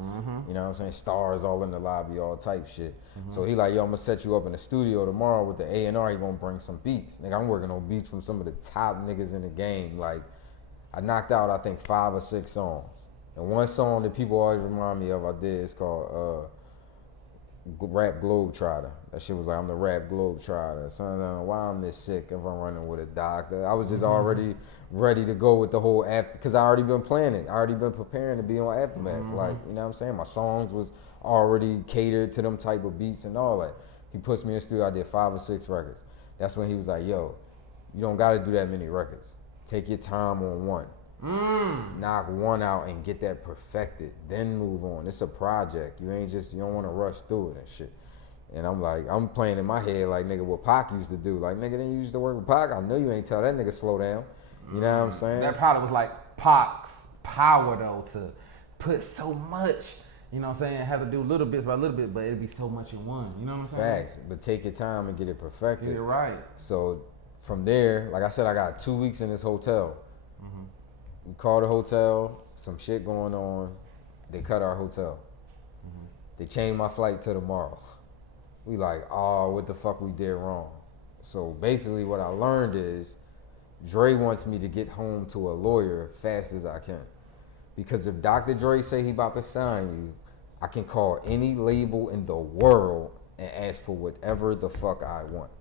You know what I'm saying? Stars all in the lobby, all type shit. So he like, yo, I'm gonna set you up in the studio tomorrow with the A&R. He gonna bring some beats. Nigga, I'm working on beats from some of the top niggas in the game. Like, I knocked out, I think, 5 or 6 songs. And one song that people always remind me of, I did, it's called Rap Globetrotter. That shit was like, I'm the Rap Globetrotter. Son, why I'm this sick if I'm running with a doctor? I was just already ready to go with the whole after, because I already been planning. I already been preparing to be on Aftermath. Like, you know what I'm saying? My songs was already catered to them type of beats and all that. He puts me in the studio, I did 5 or 6 records. That's when he was like, yo, you don't gotta do that many records. Take your time on one. Knock one out and get that perfected, then move on. It's a project. You don't want to rush through it and shit. And I'm like, I'm playing in my head like, nigga, what Pac used to do. Like, nigga, didn't you used to work with Pac? I know you ain't tell that nigga slow down. You know what I'm saying? That probably was like Pac's power though, to put so much, you know what I'm saying, have to do little bits by little bit, but it'd be so much in one. You know what I'm saying? Facts. But take your time and get it perfected. Get it right. So from there, like I said, I got 2 weeks in this hotel. We called the hotel, some shit going on. They cut our hotel. They changed my flight to tomorrow. We like, oh, what the fuck we did wrong. So basically what I learned is Dre wants me to get home to a lawyer fast as I can. Because if Dr. Dre say he about to sign you, I can call any label in the world and ask for whatever the fuck I want.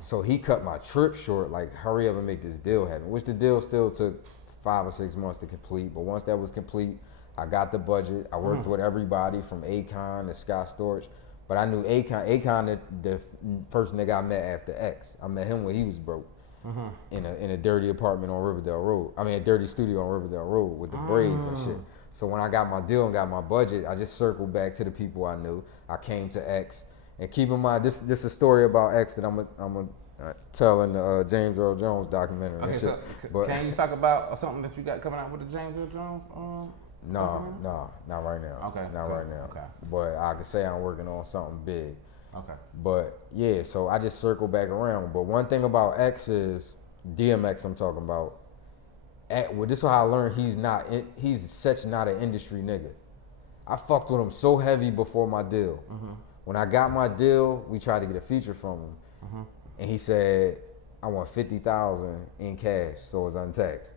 So he cut my trip short, like, hurry up and make this deal happen, which the deal still took 5 or 6 months to complete. But once that was complete, I got the budget. I worked with everybody from Akon to Scott Storch. But I knew Akon, the first nigga I met after X. I met him when he was broke in a dirty apartment on Riverdale Road. I mean, a dirty studio on Riverdale Road with the braids and shit. So when I got my deal and got my budget, I just circled back to the people I knew. I came to X. And keep in mind, this is a story about X that I'm gonna tell in the James Earl Jones documentary. Okay, and so shit. But can you talk about something that you got coming out with the James Earl Jones? No, not right now. Okay, not good. right now. Okay. But I could say I'm working on something big. Okay. But yeah, so I just circle back around. But one thing about X is DMX. I'm talking about. Well, this is how I learned he's such not an industry nigga. I fucked with him so heavy before my deal. When I got my deal, we tried to get a feature from him, and he said, "I want $50,000 in cash, so it's untaxed."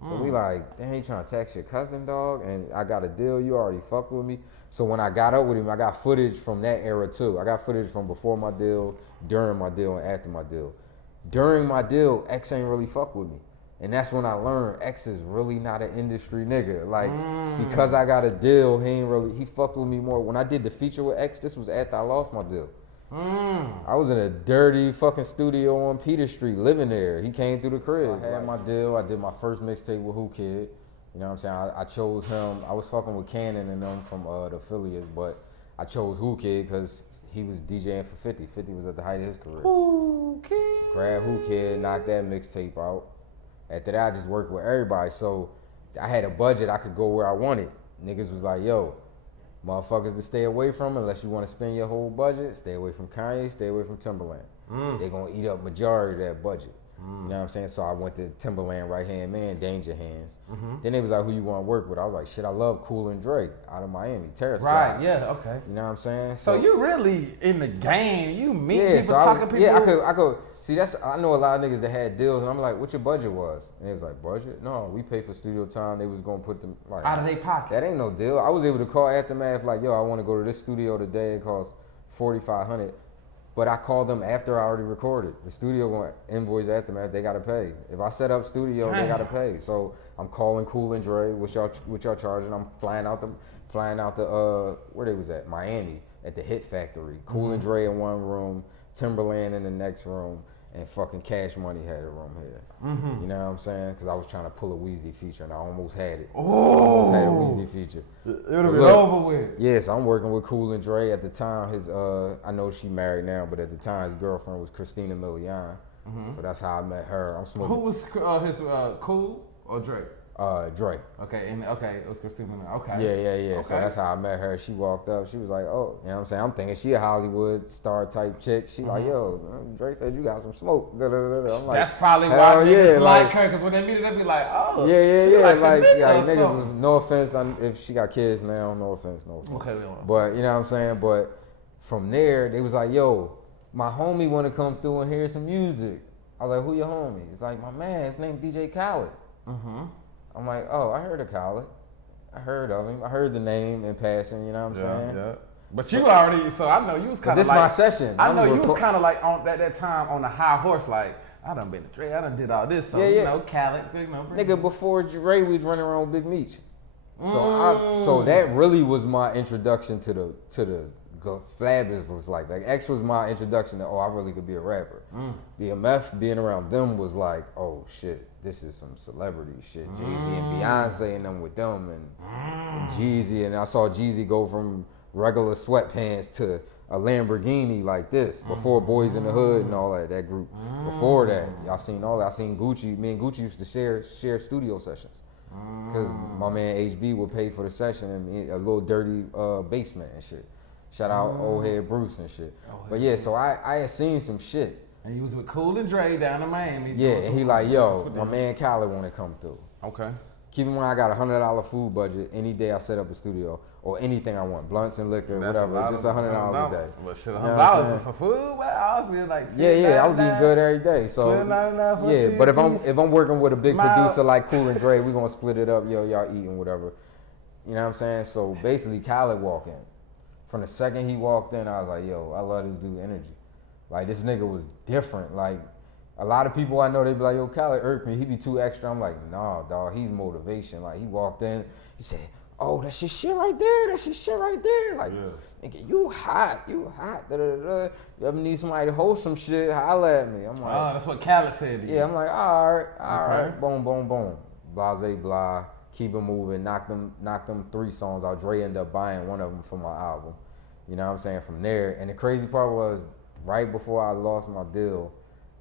So we like, damn, he trying to tax your cousin, dog, and I got a deal. You already fucked with me. So when I got up with him, I got footage from that era too. I got footage from before my deal, during my deal, and after my deal. During my deal, X ain't really fuck with me. And that's when I learned X is really not an industry nigga. Like, because I got a deal, he fucked with me more. When I did the feature with X, this was after I lost my deal. I was in a dirty fucking studio on Peter Street, living there. He came through the crib. So I had my deal. I did my first mixtape with Who Kid. You know what I'm saying? I chose him. I was fucking with Cannon and them from the affiliates, but I chose Who Kid because he was DJing for 50. 50 was at the height of his career. Who Kid? Grab Who Kid, knock that mixtape out. After that, I just worked with everybody. So I had a budget. I could go where I wanted. Niggas was like, yo, motherfuckers to stay away from unless you want to spend your whole budget. Stay away from Kanye, stay away from Timberland. They're going to eat up majority of that budget. You know what I'm saying? So I went to Timberland right-hand man, Danger Hands. Then they was like, who you want to work with? I was like, shit, I love Cool and Dre out of Miami, Terrace. Right, yeah, okay. You know what I'm saying? So you really in the game. You meet people, so talking people. Yeah, I could. See, I know a lot of niggas that had deals, and I'm like, what your budget was? And they was like, budget? No, we pay for studio time. They was going to put them, like, out of their pocket. That ain't no deal. I was able to call Aftermath, like, yo, I want to go to this studio today. It costs $4,500. But I called them after I already recorded. The studio going invoice after me. They gotta pay. If I set up studio, they gotta pay. So I'm calling Cool and Dre, which y'all charging. I'm flying out the where they was at, Miami, at the Hit Factory. Cool and Dre in one room, Timberland in the next room, and fucking Cash Money had a room here. You know what I'm saying? Because I was trying to pull a Weezy feature, and I almost had it. Almost had a Weezy feature. It would have been over with. Yes, I'm working with Cool and Dre. At the time, his I know she married now, but at the time, his girlfriend was Christina Milian. So that's how I met her. I'm smoking. Who was his Cool or Drake? Dre. Okay, it was Christina. Okay. Yeah. Okay. So that's how I met her. She walked up. She was like, oh, you know what I'm saying? I'm thinking she a Hollywood star type chick. She like, yo, Dre said you got some smoke. I'm like, that's probably why niggas like her, because when they meet her, they be like, oh. Yeah. Like niggas was, no offense if she got kids now, no offense. Okay, but you know what I'm saying? But from there, they was like, yo, my homie want to come through and hear some music. I was like, who your homie? It's like, my man, his name DJ Khaled. I'm like, oh, I heard of Khaled. I heard of him. I heard the name in passing, you know what I'm saying? Yeah. But you already, so I know you was kind of like. This my session. I know you was kind of like on at that time on the high horse, like, I done been to Dre, I done did all this, so, you know, Khaled, you know. Nigga, before Dre, we was running around with Big Meech. So that really was my introduction to the Flabbers was like X was my introduction to, I really could be a rapper. BMF, being around them was like, oh shit, this is some celebrity shit. Jay-Z and Beyonce and them with them and Jeezy, and I saw Jeezy go from regular sweatpants to a Lamborghini like this before Boys in the Hood and all that group. Before that, y'all seen all that. I seen Gucci. Me and Gucci used to share studio sessions. Cause my man HB would pay for the session in a little dirty basement and shit. Shout out old head Bruce and shit. But yeah, so I had seen some shit. And he was with Cool and Dre down in Miami. Yeah, and he like, yo, my man Khaled want to come through. Okay. Keep in mind, I got $100 food budget any day I set up a studio or anything I want, blunts and liquor, whatever, just $100 a day. But shit, $100 for food? Well, I was being like, yeah, I was eating good every day. So yeah, but if I'm working with a big producer like Cool and Dre, we gonna split it up. Yo, y'all eating whatever. You know what I'm saying? So basically, Khaled walk in. From the second he walked in, I was like, yo, I love this dude energy. Like, this nigga was different. Like, a lot of people I know, they be like, yo, Khaled irked me. He be too extra. I'm like, nah, dog, he's motivation. Like, he walked in, he said, oh, that's your shit right there. That's your shit right there. Like, nigga, you hot. Da-da-da-da. You ever need somebody to hold some shit, holla at me. I'm like, oh, that's what Khaled said to you. Yeah, I'm like, all right. Boom, boom, boom. Blase, blah. Keep it moving, knock them 3 songs out. Dre ended up buying one of them for my album. You know what I'm saying? From there, and the crazy part was, right before I lost my deal,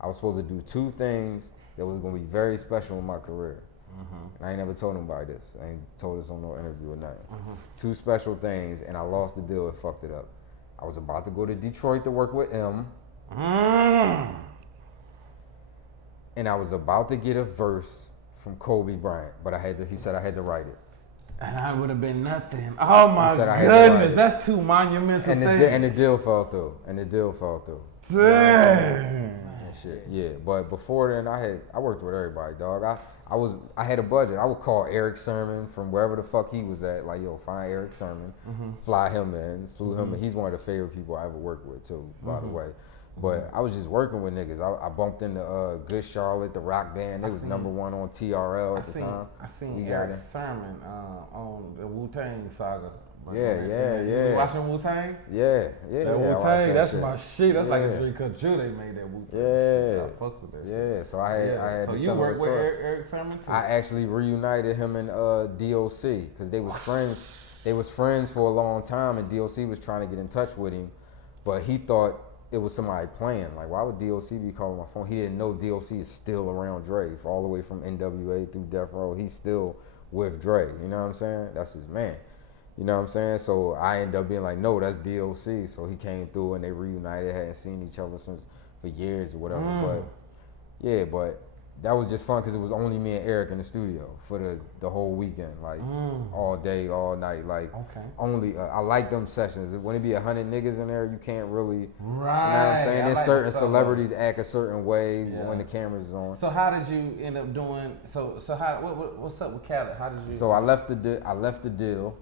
I was supposed to do 2 things that was gonna be very special in my career. And I ain't never told nobody this. I ain't told this on no interview or nothing. 2 special things, and I lost the deal and fucked it up. I was about to go to Detroit to work with M. And I was about to get a verse from Kobe Bryant, but he said I had to write it. And I would have been nothing. Oh my goodness, that's 2 monumental things. And the deal fell through. Damn. Shit, yeah. But before then, I worked with everybody, dog. I had a budget. I would call Eric Sermon from wherever the fuck he was at. Like, yo, find Eric Sermon, fly him in, flew him in. He's one of the favorite people I ever worked with too, by the way. But I was just working with niggas. I bumped into Good Charlotte, the rock band. They was #1 on TRL at the time. I seen Eric Sermon on the Wu-Tang saga. Yeah. You watching Wu-Tang? Yeah. That Wu-Tang, that's my shit. That's like a Drake Cut Jew. They made that Wu-Tang shit. I fucks with that shit. Yeah, so I had so the you similar worked with Eric Sermon too? I actually reunited him and DOC because they was friends. They was friends for a long time, and DOC was trying to get in touch with him, but he thought it was somebody playing. Like, why would DOC be calling my phone? He didn't know DOC is still around Dre, all the way from NWA through Death Row. He's still with Dre. You know what I'm saying? That's his man. You know what I'm saying? So I ended up being like, no, that's DOC. So he came through and they reunited, hadn't seen each other for years or whatever. But yeah, but that was just fun because it was only me and Eric in the studio for the whole weekend, like all day, all night. Like, only I like them sessions. When it be 100 niggas in there, you can't really. Right. You know what I'm saying? There's like certain celebrities act a certain way when the cameras is on. So how did you end up doing? So how? What's up with Khaled? How did you? So I left the deal.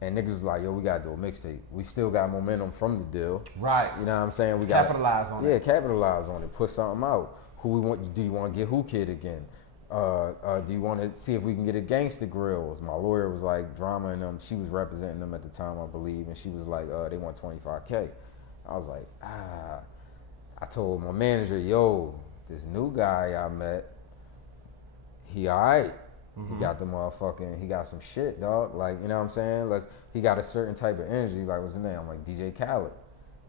And niggas was like, yo, we gotta do a mixtape. We still got momentum from the deal. Right. You know what I'm saying? We got capitalize on it. Yeah, capitalize on it. Put something out. Who we want? Do you want to get Who Kid again? Do you want to see if we can get a Gangsta Grills? My lawyer was like Drama and them. She was representing them at the time, I believe, and she was like, they want $25K. I was like, I told my manager, yo, this new guy I met, he all right. He got the motherfucking, he got some shit, dog. Like, you know what I'm saying? He got a certain type of energy. Like, what's his name? I'm like, DJ Khaled.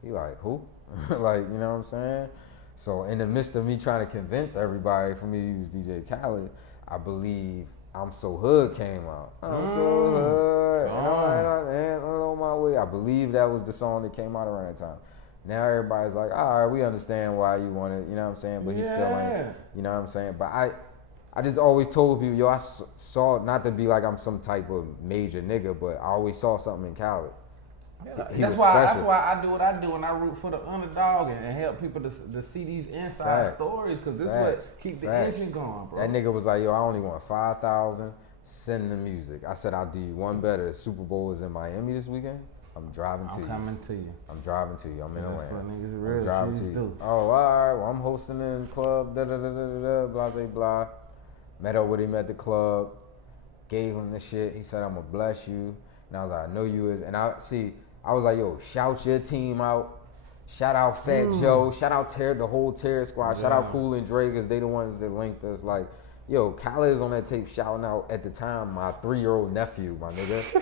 He like, who? Like, you know what I'm saying? So in the midst of me trying to convince everybody for me to use DJ Khaled, I believe I'm So Hood came out. I'm so hood, and I'm on my way. I believe that was the song that came out around that time. Now everybody's like, all right, we understand why you want it, you know what I'm saying? But he still ain't, you know what I'm saying? But I just always told people, yo, I saw, not to be like I'm some type of major nigga, but I always saw something in Khaled. Yeah, that's why I do what I do, and I root for the underdog and help people to see these inside stories, because this is what keep the engine going, bro. That nigga was like, yo, I only want 5,000, send the music. I said, I'll do you one better. The Super Bowl is in Miami this weekend. I'm driving to you. I'm coming to you. I'm driving to you. I'm in Atlanta. That's what niggas real. I'm driving to you. Oh, all right. Well, I'm hosting in the club, blah, blah, blah. Met up with him at the club, gave him the shit. He said, I'm gonna bless you. And I was like, I know you is. And I was like, yo, shout your team out. Shout out Fat Joe. Shout out the whole Terror Squad. Shout out Cool and Dre, because they the ones that linked us. Like, yo, Khaled is on that tape shouting out, at the time, my 3-year-old nephew, my nigga.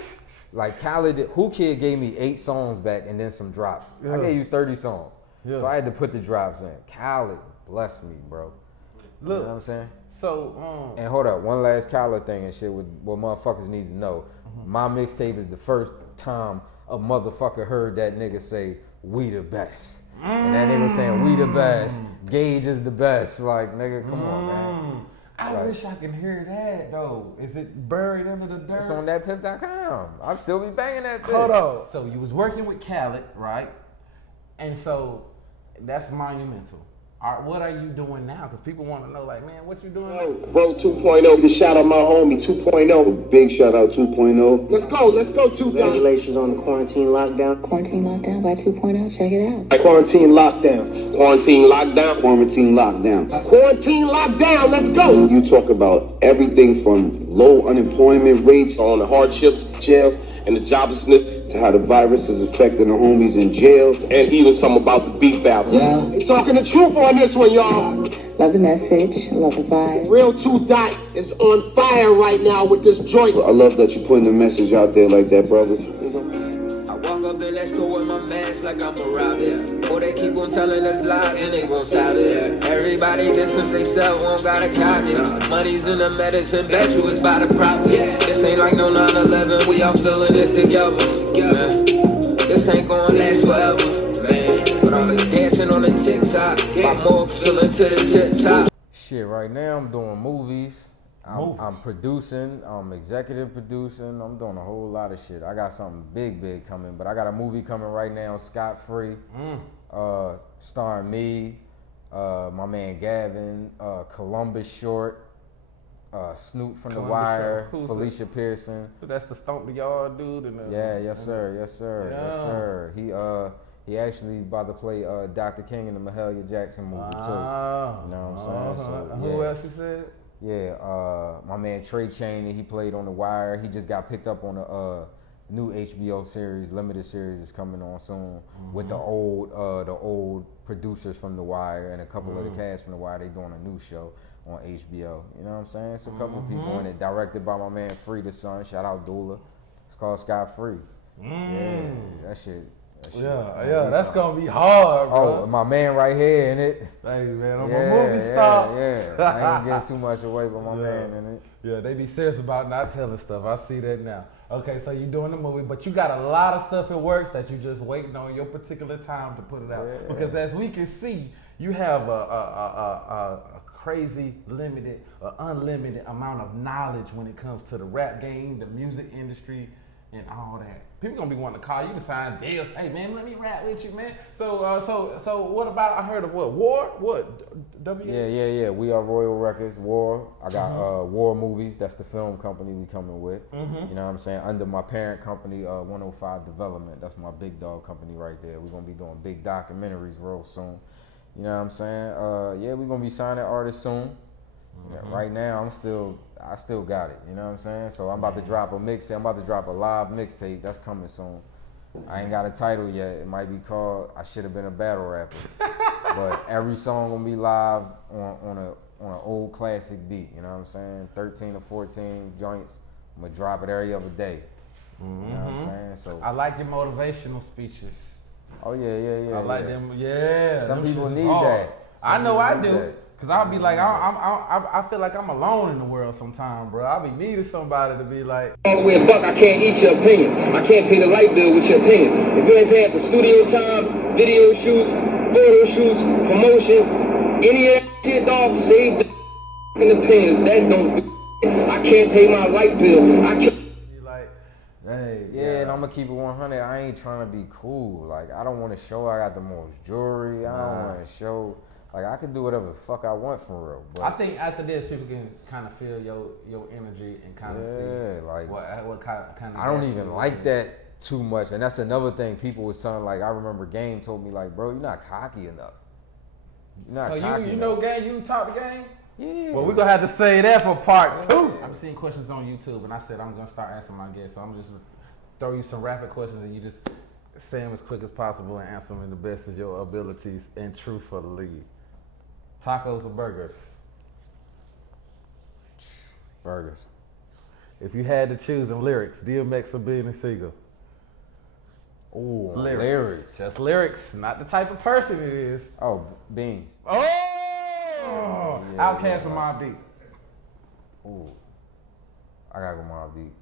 Like, Khaled, Who Kid gave me 8 songs back and then some drops. I gave you 30 songs. So I had to put the drops in. Khaled blessed me, bro. Look, you know what I'm saying? So, and hold up, one last Khaled thing and shit with what motherfuckers need to know. My mixtape is the first time a motherfucker heard that nigga say, we the best. And that nigga saying, we the best. Gage is the best. Like, nigga, come on, man. I wish I can hear that, though. Is it buried under the dirt? It's on thatpip.com. I'll still be banging that bitch. Hold on. So you was working with Khaled, right? And so that's monumental. What are you doing now? Because people want to know, like, man, what you doing now? Bro, 2.0, just shout out my homie, 2.0. Big shout out 2.0. Let's go 2.0. Congratulations on the quarantine lockdown. Quarantine Lockdown by 2.0. Check it out. Quarantine lockdown. Quarantine lockdown. Quarantine lockdown. Quarantine lockdown, let's go. You talk about everything from low unemployment rates on the hardships, jails, and the joblessness, to how the virus is affecting the homies in jail, and even some about the beef battle. Yeah. They talking the truth on this one, y'all. Love the message. Love the vibe. Real 2.0 is on fire right now with this joint. I love that you're putting the message out there like that, brother. I walk up in that store with my mask like I'm a robber. Or they keep on telling us lies and they won't stop it. Everybody distance they sell, won't got a copy. Money's in the medicine, bet you it's by the profit. This ain't like no 9/11, we all feeling this together. This ain't gonna last forever, man. But all this dancing on the TikTok, my more feeling to the tip top. Shit, right now I'm doing movies. I'm producing, I'm executive producing, I'm doing a whole lot of shit. I got something big coming, but I got a movie coming right now, Scott Free, starring me, my man Gavin, Columbus Short, Snoop from The Wire, Felicia Pearson. So that's the Stomp the Yard dude? Yes sir. He actually about to play Dr. King in the Mahalia Jackson movie too. You know what I'm saying? So, who else you said? Yeah, my man Trey Chaney, he played on The Wire. He just got picked up on a new HBO series, limited series is coming on soon with the old producers from The Wire and a couple of the cast from The Wire. They doing a new show on HBO. You know what I'm saying? It's a couple of people in it, directed by my man Free the Son. Shout out Dula. It's called Scott Free. Yeah, that shit. Yeah, that's gonna be hard, bro. Oh, my man right here in it. Hey, man, I'm a movie star. Yeah, I ain't getting too much away, but my man in it. Yeah, they be serious about not telling stuff. I see that now. Okay, so you doing the movie, but you got a lot of stuff in works that you just waiting on your particular time to put it out. Yeah. Because as we can see, you have a crazy unlimited amount of knowledge when it comes to the rap game, the music industry, and all that. People gonna be wanting to call you to sign deals. Hey man, let me rap with you, man. So what about? I heard of what War? What W? Yeah. We are Royal Records. War. I got War Movies. That's the film company we coming with. You know what I'm saying? Under my parent company, 105 Development. That's my big dog company right there. We're gonna be doing big documentaries real soon. You know what I'm saying? Yeah, we're gonna be signing artists soon. Yeah, right now, I still got it. You know what I'm saying? So I'm about to drop a mixtape. I'm about to drop a live mixtape. That's coming soon. I ain't got a title yet. It might be called "I Should Have Been a Battle Rapper." But every song gonna be live on an old classic beat. You know what I'm saying? 13 or 14 joints. I'm gonna drop it every other day. You know what I'm saying? So I like your motivational speeches. Oh yeah. I like them. Yeah. Some them people shits need hard. that. I know I do. That. Cause I'll be like, I feel like I'm alone in the world sometimes, bro. I'll be needing somebody to be like, All the way a buck, I can't eat your opinions. I can't pay the light bill with your opinion. If you ain't paying for studio time, video shoots, photo shoots, promotion, any of that shit, dog, save the opinions. That don't do. I can't pay my light bill. I can't. be like, hey, Yeah, and I'm gonna keep it 100. I ain't trying to be cool. Like, I don't want to show I got the most jewelry. I don't want to show. Like, I can do whatever the fuck I want for real. But I think after this, people can kind of feel your energy and kind of see like what kind of. I don't even like that too much, and that's another thing people was telling. Like, I remember Game told me, like, bro, you're not cocky enough. You're not So cocky you know enough. Game, you talk the game. Yeah. Well, we're gonna have to say that for part 2. I've seen questions on YouTube, and I said I'm gonna start answering my guests. So I'm just throw you some rapid questions, and you just say them as quick as possible and answer them in the best of your abilities and truthfully. Tacos or burgers? Burgers. If you had to choose in lyrics, DMX or Beanie Siegel? Ooh, lyrics. Just lyrics, not the type of person it is. Oh, Beans. Oh! Yeah, Outkast or Mobb Deep? Ooh. I gotta go Mobb Deep.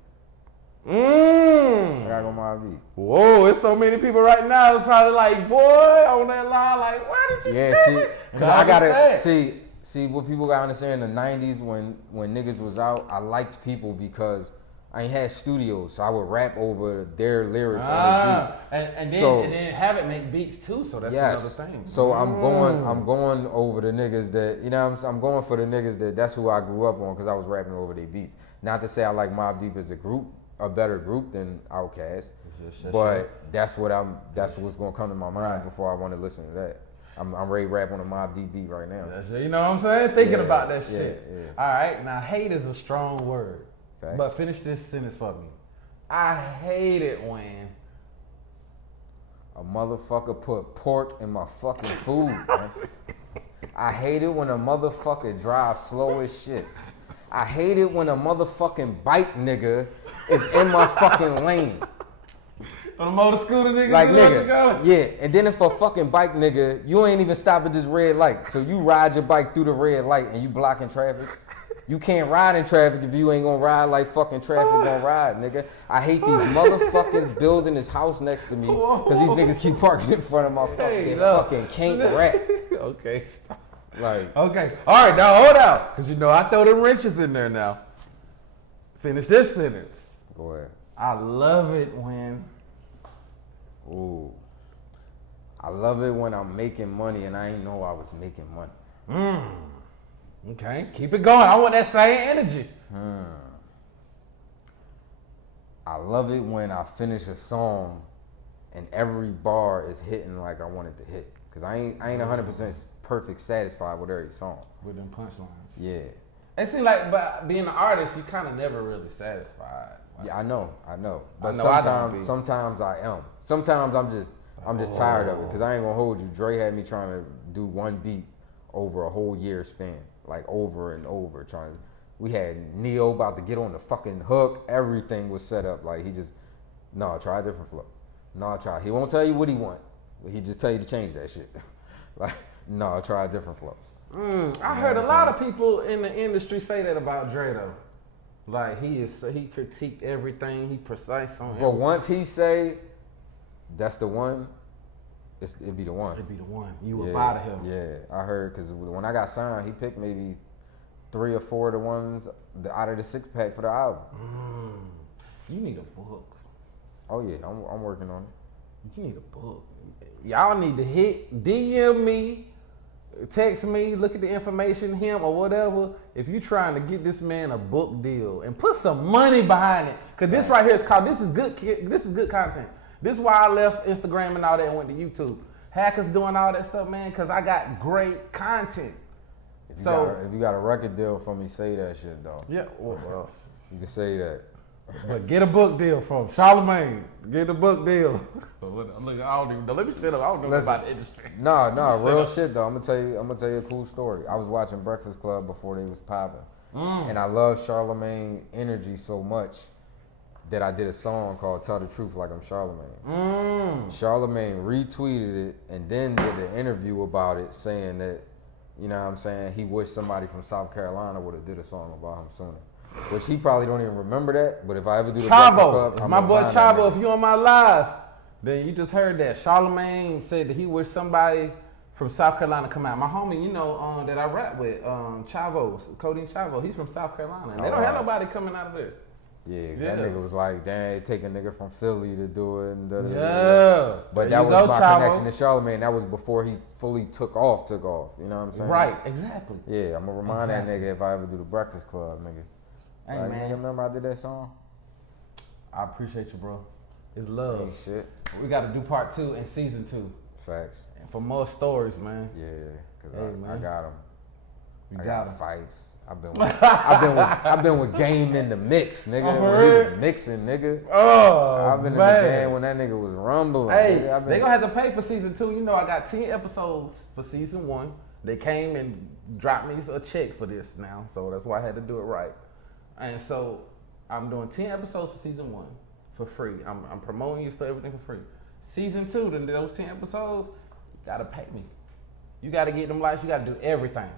Mmm. I gotta go Mobb Deep. Whoa, it's so many people right now that's probably like, boy, on that line, like, why did you Yeah, pick see, it? because I gotta see what people gotta understand. In the '90s, when niggas was out, I liked people because I ain't had studios, so I would rap over their lyrics on the beats. And So- then have it make beats too, so that's Yes. another thing. So I'm going over the niggas that, you know what I'm saying? I'm going for the niggas that's who I grew up on because I was rapping over their beats. Not to say I like Mobb Deep as a group, a better group than Outkast, but that's what's gonna come to my mind before I want to listen to that. I'm ready to rap on a Mobb Deep beat right now. You know what I'm saying? Thinking Yeah, about that yeah, shit. yeah. All right, now hate is a strong word, Facts. but finish this sentence for me. I hate it when A motherfucker put pork in my fucking food, man. I hate it when a motherfucker drives slow as shit. I hate it when a motherfucking bike nigga is in my fucking lane. on a motor scooter, nigga. Like, nigga, yeah. And then if a fucking bike nigga, you ain't even stop at this red light. So you ride your bike through the red light and you blocking traffic. You can't ride in traffic if you ain't gonna ride like fucking traffic gonna ride, nigga. I hate these motherfuckers building this house next to me because these niggas keep parking in front of my fucking, fucking can't rap. Okay, stop. Like, okay, all right, now hold out, because you know I throw the wrenches in there now. Finish this sentence. go ahead. I love it when. Ooh. I love it when I'm making money and I ain't know I was making money. Okay, keep it going. I want that same energy. I love it when I finish a song and every bar is hitting like I want it to hit. Cause I ain't 100% perfect satisfied with every song. With them punchlines. Yeah. It seems like, but being an artist, you kind of never really satisfied. Like, Yeah, I know. But know I don't be. sometimes I am. Sometimes I'm just tired of it. Cause I ain't gonna hold you. Dre had me trying to do one beat over a whole year span. Like over and over we had Neo about to get on the fucking hook. Everything was set up. Like he just, no, try a different flow. No, try. He won't tell you what he want. But he just tell you to change that shit. Like, no, try a different flow. I heard a lot of people in the industry say that about Dre though. Like he critiqued everything. He precise on everything. But once he say, that's the one, it'd be the one. It'd be the one. You would buy to him. Yeah, I heard, because when I got signed, he picked maybe 3 or 4 of the ones out of the 6-pack for the album. You need a book. Oh yeah, I'm working on it. You need a book. Y'all need to DM me, text me, look at the information, him or whatever. If you trying to get this man a book deal and put some money behind it, cause this right here is called. This is good content. This is why I left Instagram and all that and went to YouTube. Hackers doing all that stuff, man, cause I got great content. If you got a record deal for me, say that shit though. Yeah, well, you can say that. But get a book deal from Charlamagne. Get a book deal. Look, I don't even know. Let me shut up. I don't know about the industry. No, real shit though. I'm gonna tell you a cool story. I was watching Breakfast Club before they was popping, and I love Charlamagne energy so much that I did a song called "Tell the Truth Like I'm Charlamagne." Charlamagne retweeted it and then did an interview about it, saying that, you know what I'm saying, he wished somebody from South Carolina would have did a song about him sooner. Which he probably don't even remember that, but if I ever do the Breakfast Club, my boy Chavo, if you on my live, then you just heard that. Charlamagne said that he wished somebody from South Carolina come out. My homie, you know, that I rap with, Chavo, Codeine Chavo, he's from South Carolina. And they don't have nobody coming out of there. Yeah, that nigga was like, dang, take a nigga from Philly to do it. And But there that was my connection to Charlamagne. That was before he fully took off. You know what I'm saying? Right, exactly. Yeah, I'm going to remind that nigga if I ever do the Breakfast Club, nigga. Hey, like, man. You remember I did that song? I appreciate you, bro. It's love. Ain't shit. We got to do part 2 and season 2. Facts. And for more stories, man. Yeah, because I got them. You I got them. Fights. I've been with Game in the mix, nigga. Oh, when he was mixing, nigga. Oh, I've been in the game when that nigga was rumbling. Hey, nigga. they gonna have to pay for season 2. You know, I got 10 episodes for season 1. They came and dropped me a check for this now, so that's why I had to do it right. And so I'm doing 10 episodes for season 1 for free. I'm promoting you, so everything for free. Season 2, then those 10 episodes, you gotta pay me. You gotta get them likes. You gotta do everything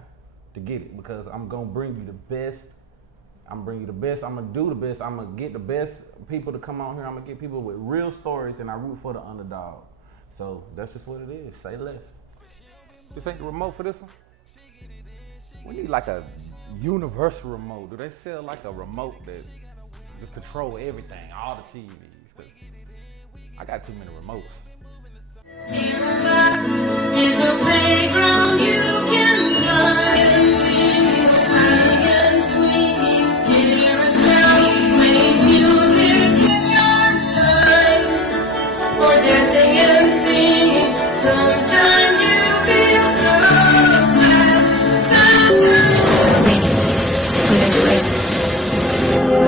to get it, because I'm gonna bring you the best. I'm gonna bring you the best. I'm gonna do the best. I'm gonna get the best people to come on here. I'm gonna get people with real stories, and I root for the underdog. So that's just what it is. Say less. This ain't the remote for this one? We need like a universal remote. Do they sell like a remote that just control everything, all the TVs? 'Cause I got too many remotes. Is a playground you can find, sunny and sweet. Hear a sound, make music in your life. For dancing and singing, sometimes you feel so glad.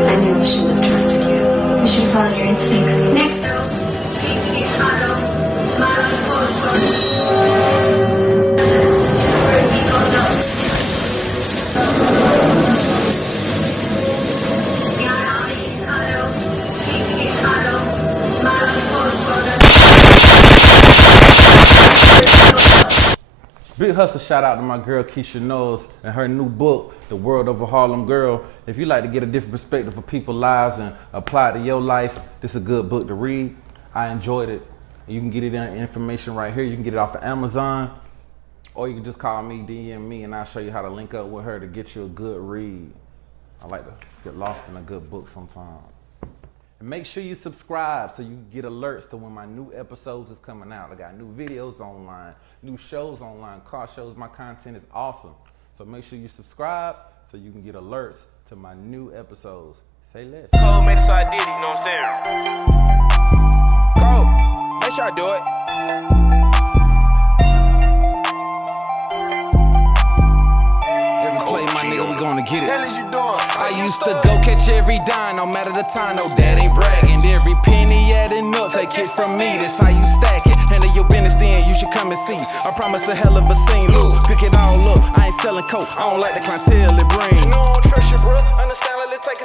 I knew we shouldn't have trusted you. You should have followed your instincts. Next up, Big hustle shout out to my girl Keisha Knowles and her new book, The World of a Harlem Girl. If you like to get a different perspective of people's lives and apply it to your life, this is a good book to read. I enjoyed it. You can get it in information right here. You can get it off of Amazon, or you can just call me, DM me, and I'll show you how to link up with her to get you a good read. I like to get lost in a good book sometimes. And make sure you subscribe so you get alerts to when my new episodes is coming out. I got new videos online, new shows online, car shows. My content is awesome. So make sure you subscribe so you can get alerts to my new episodes. Say less. Cole made it so I did it, you know what I'm saying? Cole, make sure I do it. Every play, my nigga, we gonna get it. What the hell is you doing? I used to go catch every dime, no matter the time, no dad ain't bragging. Every penny adding up, take it from me, that's how you stack it. Handle your business, then you should come and see. I promise a hell of a scene, look, pick it all up. I ain't selling coke, I don't like the clientele it brings. You know I don't trust you, bro. Understand, let it take